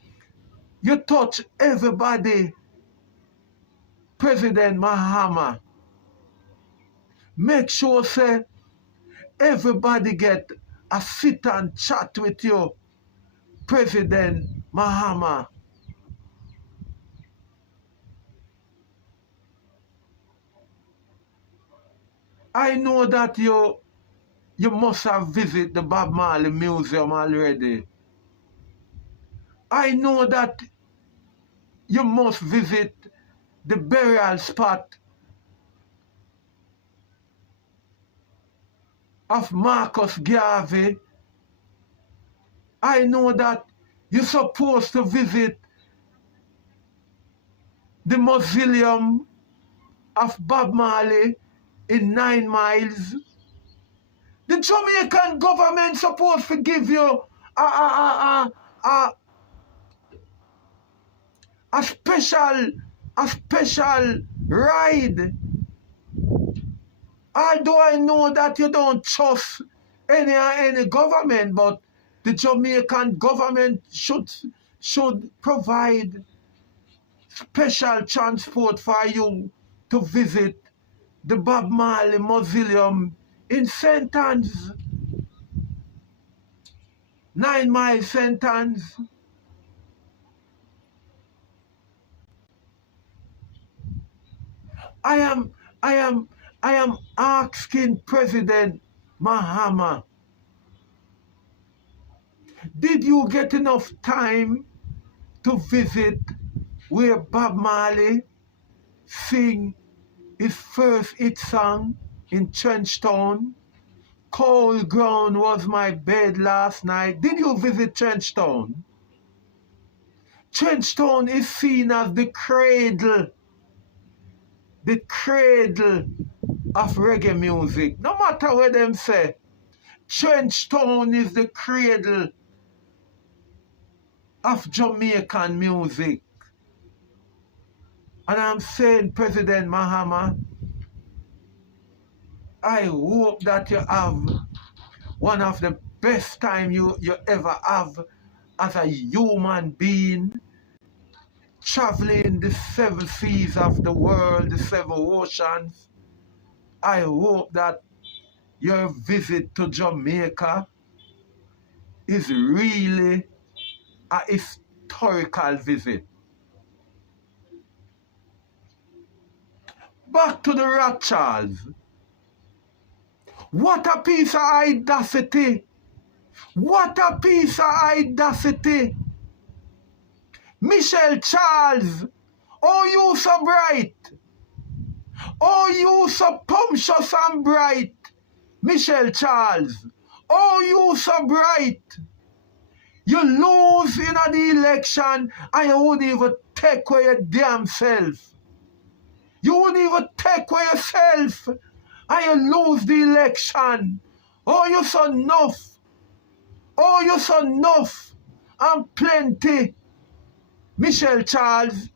you touch everybody, President Mahama. Make sure, say, everybody get a sit and chat with you, President Mahama. I know that you must have visited the Bob Marley Museum already. I know that you must visit the burial spot of Marcus Garvey. I know that you're supposed to visit the mausoleum of Bob Marley in 9 Miles. The Jamaican government supposed to give you a special ride. Although I know that you don't trust any government, but the Jamaican government should provide special transport for you to visit the Bob Marley Mausoleum in St. Anne's, 9 Miles, St. Anne's. I am asking President Mahama, did you get enough time to visit where Bob Marley sing his first hit song in Trenchtown? Cold ground was my bed last night. Did you visit Trenchtown? Trenchtown is seen as the cradle of reggae music. No matter what them say, Trenchtown is the cradle of Jamaican music. And I'm saying, President Mahama, I hope that you have one of the best time you ever have as a human being, traveling the 7 seas of the world, the 7 oceans. I hope that your visit to Jamaica is really a historical visit. Back to the Rothschilds. What a piece of audacity! What a piece of audacity! Michelle Charles, oh you so bright! Oh you so punctuous and bright! Michelle Charles, oh you so bright! You lose in the election and you wouldn't even take away your damn self. You wouldn't even take away yourself and you lose the election. Oh, you so enough. Oh, you so enough. And plenty. Michelle Charles,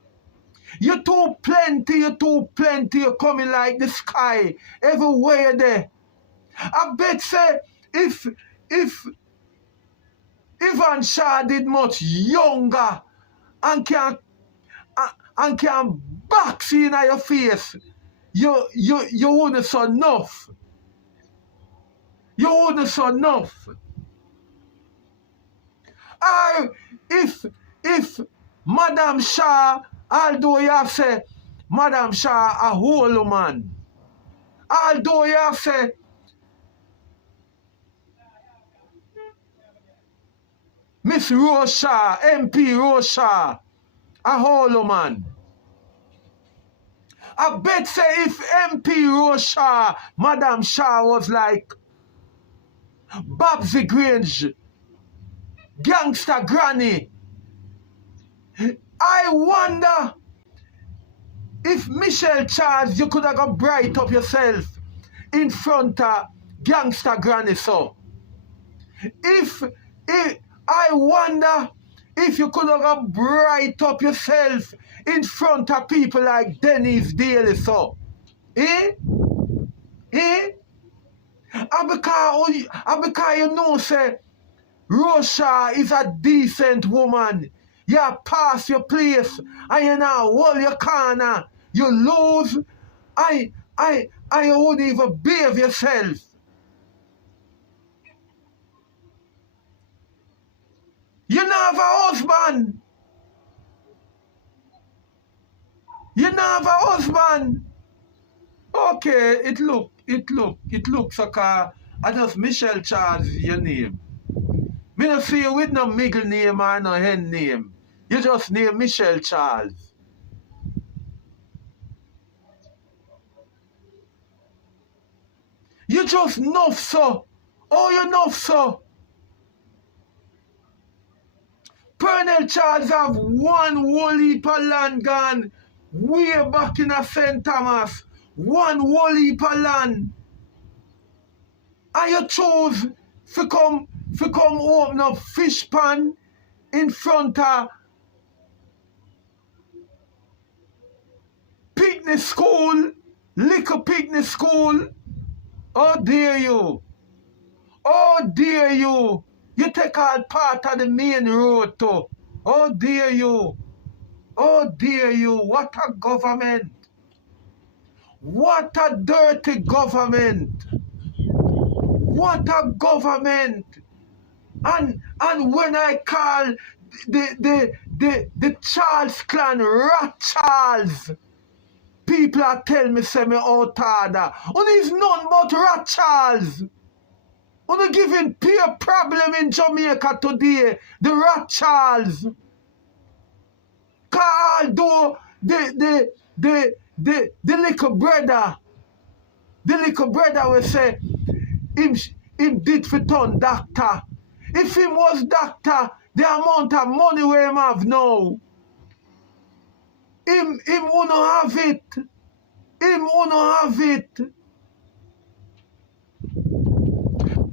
you too plenty, you're coming like the sky. Everywhere there. I bet say, if Ivan Shaw did much younger and can box in your face, you wouldn't so enough. You wouldn't so enough. Or if Madam Shaw, although you have said Madam Shaw a whole woman, although you have said Miss Rosha, MP Rosha, a whole woman. I bet say if MP Rosha, Madam Shaw was like Babsy Grange, Gangster Granny, I wonder if Michelle Charles, you could have got bright up yourself in front of Gangster Granny, so. I wonder if you could have got bright up yourself in front of people like Dennis Daly, so. Eh? And because you know, say, Russia is a decent woman. You pass your place and you now hold your corner. You lose. I wouldn't even behave yourself. You don't have a husband. You don't have a husband. Okay, it looks like I just Michelle Charles your name. Me don't see you with no middle name or no hen name. You just name Michelle Charles. You just nuff so. Oh, you nuff so. Pernell Charles have one whole heap of land gone way back in a St Thomas. One whole heap of land. And you choose to come open up fish pan in front of picnic school, little picnic school. Oh dare you. Oh dare you. You take all part of the main road too. Oh dare you. Oh dare you. What a government. What a dirty government. What a government. And when I call the Charles clan Rat Charles, people are telling me say me out order. And it's none but Rat Charles. And giving peer problem in Jamaica today, the Rat Charles. Although the little brother will say him did for turn doctor. If him was doctor, the amount of money we him have now, him wanna have it. Him wanna have it.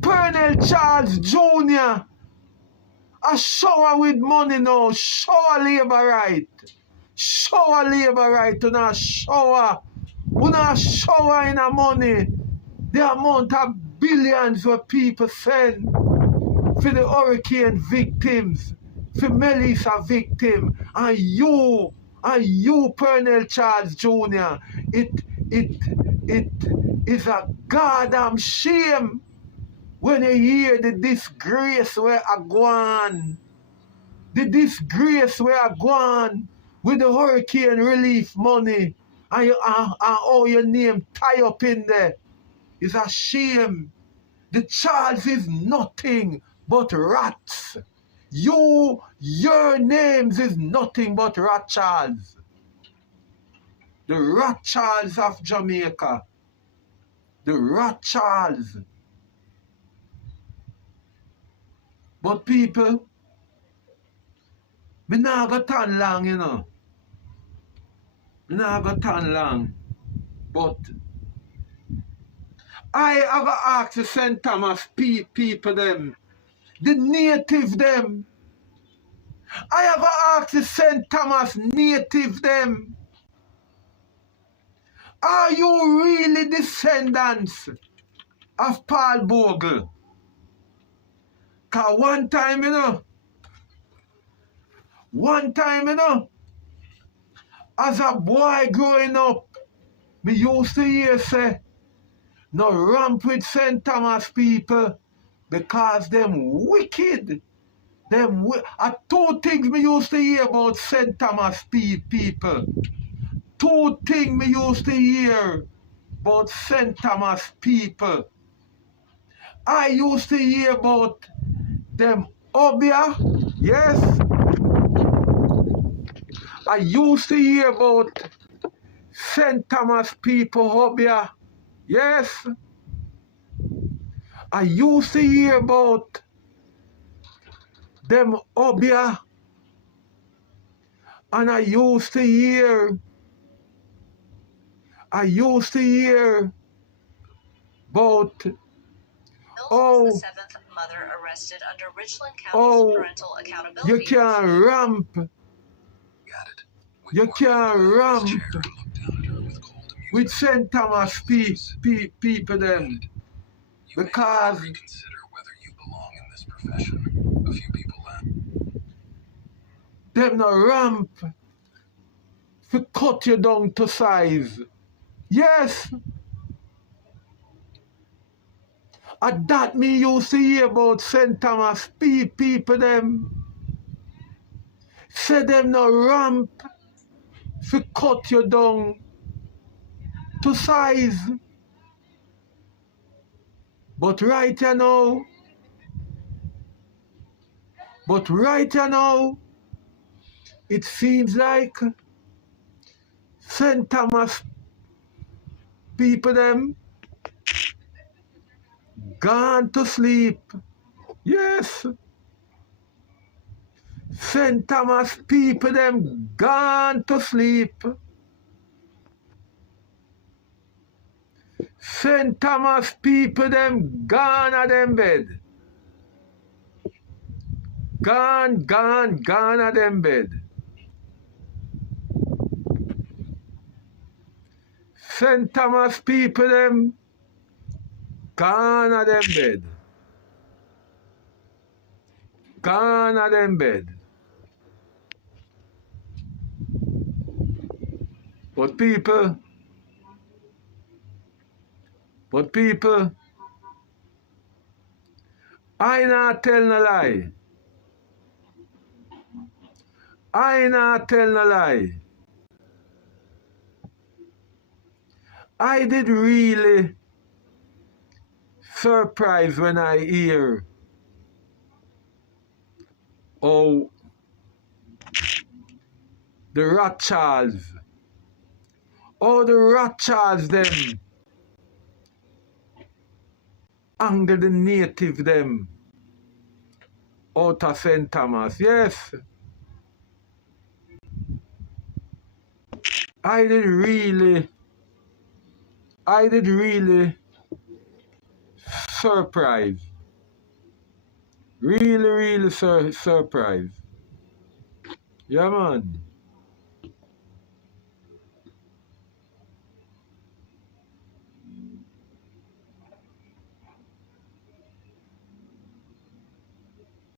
Pernell Charles Jr. a shower with money now. Shower labor right. Shower labor right. You know shower. You know shower in a money. The amount of billions where people send for the hurricane victims, for Melissa victim, and you Pernell Charles Jr. It is a goddamn shame when you hear the disgrace where I go on. The disgrace where I go on with the hurricane relief money and all your name tie up in there. It's a shame. The Charles is nothing but rats. Your names is nothing but Rat Charles. The Rat Charles of Jamaica. The Rat Charles. But people, me nah go turn long, you know. Me nah go turn long. But I have asked the St Thomas people them, the native them. I have asked the St Thomas native them. Are you really descendants of Paul Bogle? Cause one time, you know, as a boy growing up, me used to hear say, no ramp with St. Thomas people because them wicked. Two things me used to hear about St. Thomas people. Two things me used to hear about St. Thomas people. I used to hear about them Obia, yes. I used to hear about St. Thomas people Obia, yes. I used to hear about them Obia, and I used to hear about mother arrested under Richland County's parental accountability. You can't ramp with St. Thomas people them because Them no ramp to cut you down to size. Yes. And that me used to hear about St Thomas people them. Say them no ramp to cut you down to size. But right now, it seems like St Thomas people them gone to sleep. Yes. St Thomas people them gone to sleep. St Thomas people them gone at them bed. Gone at them bed. St Thomas people them gone at them bed. Gone at them bed. But people, I not tell no lie. I not tell no lie. I did really surprised when I hear the Rothschilds, them angle the native them out of St. Thomas. Yes. I did really surprised. Really surprised. Yeah, man.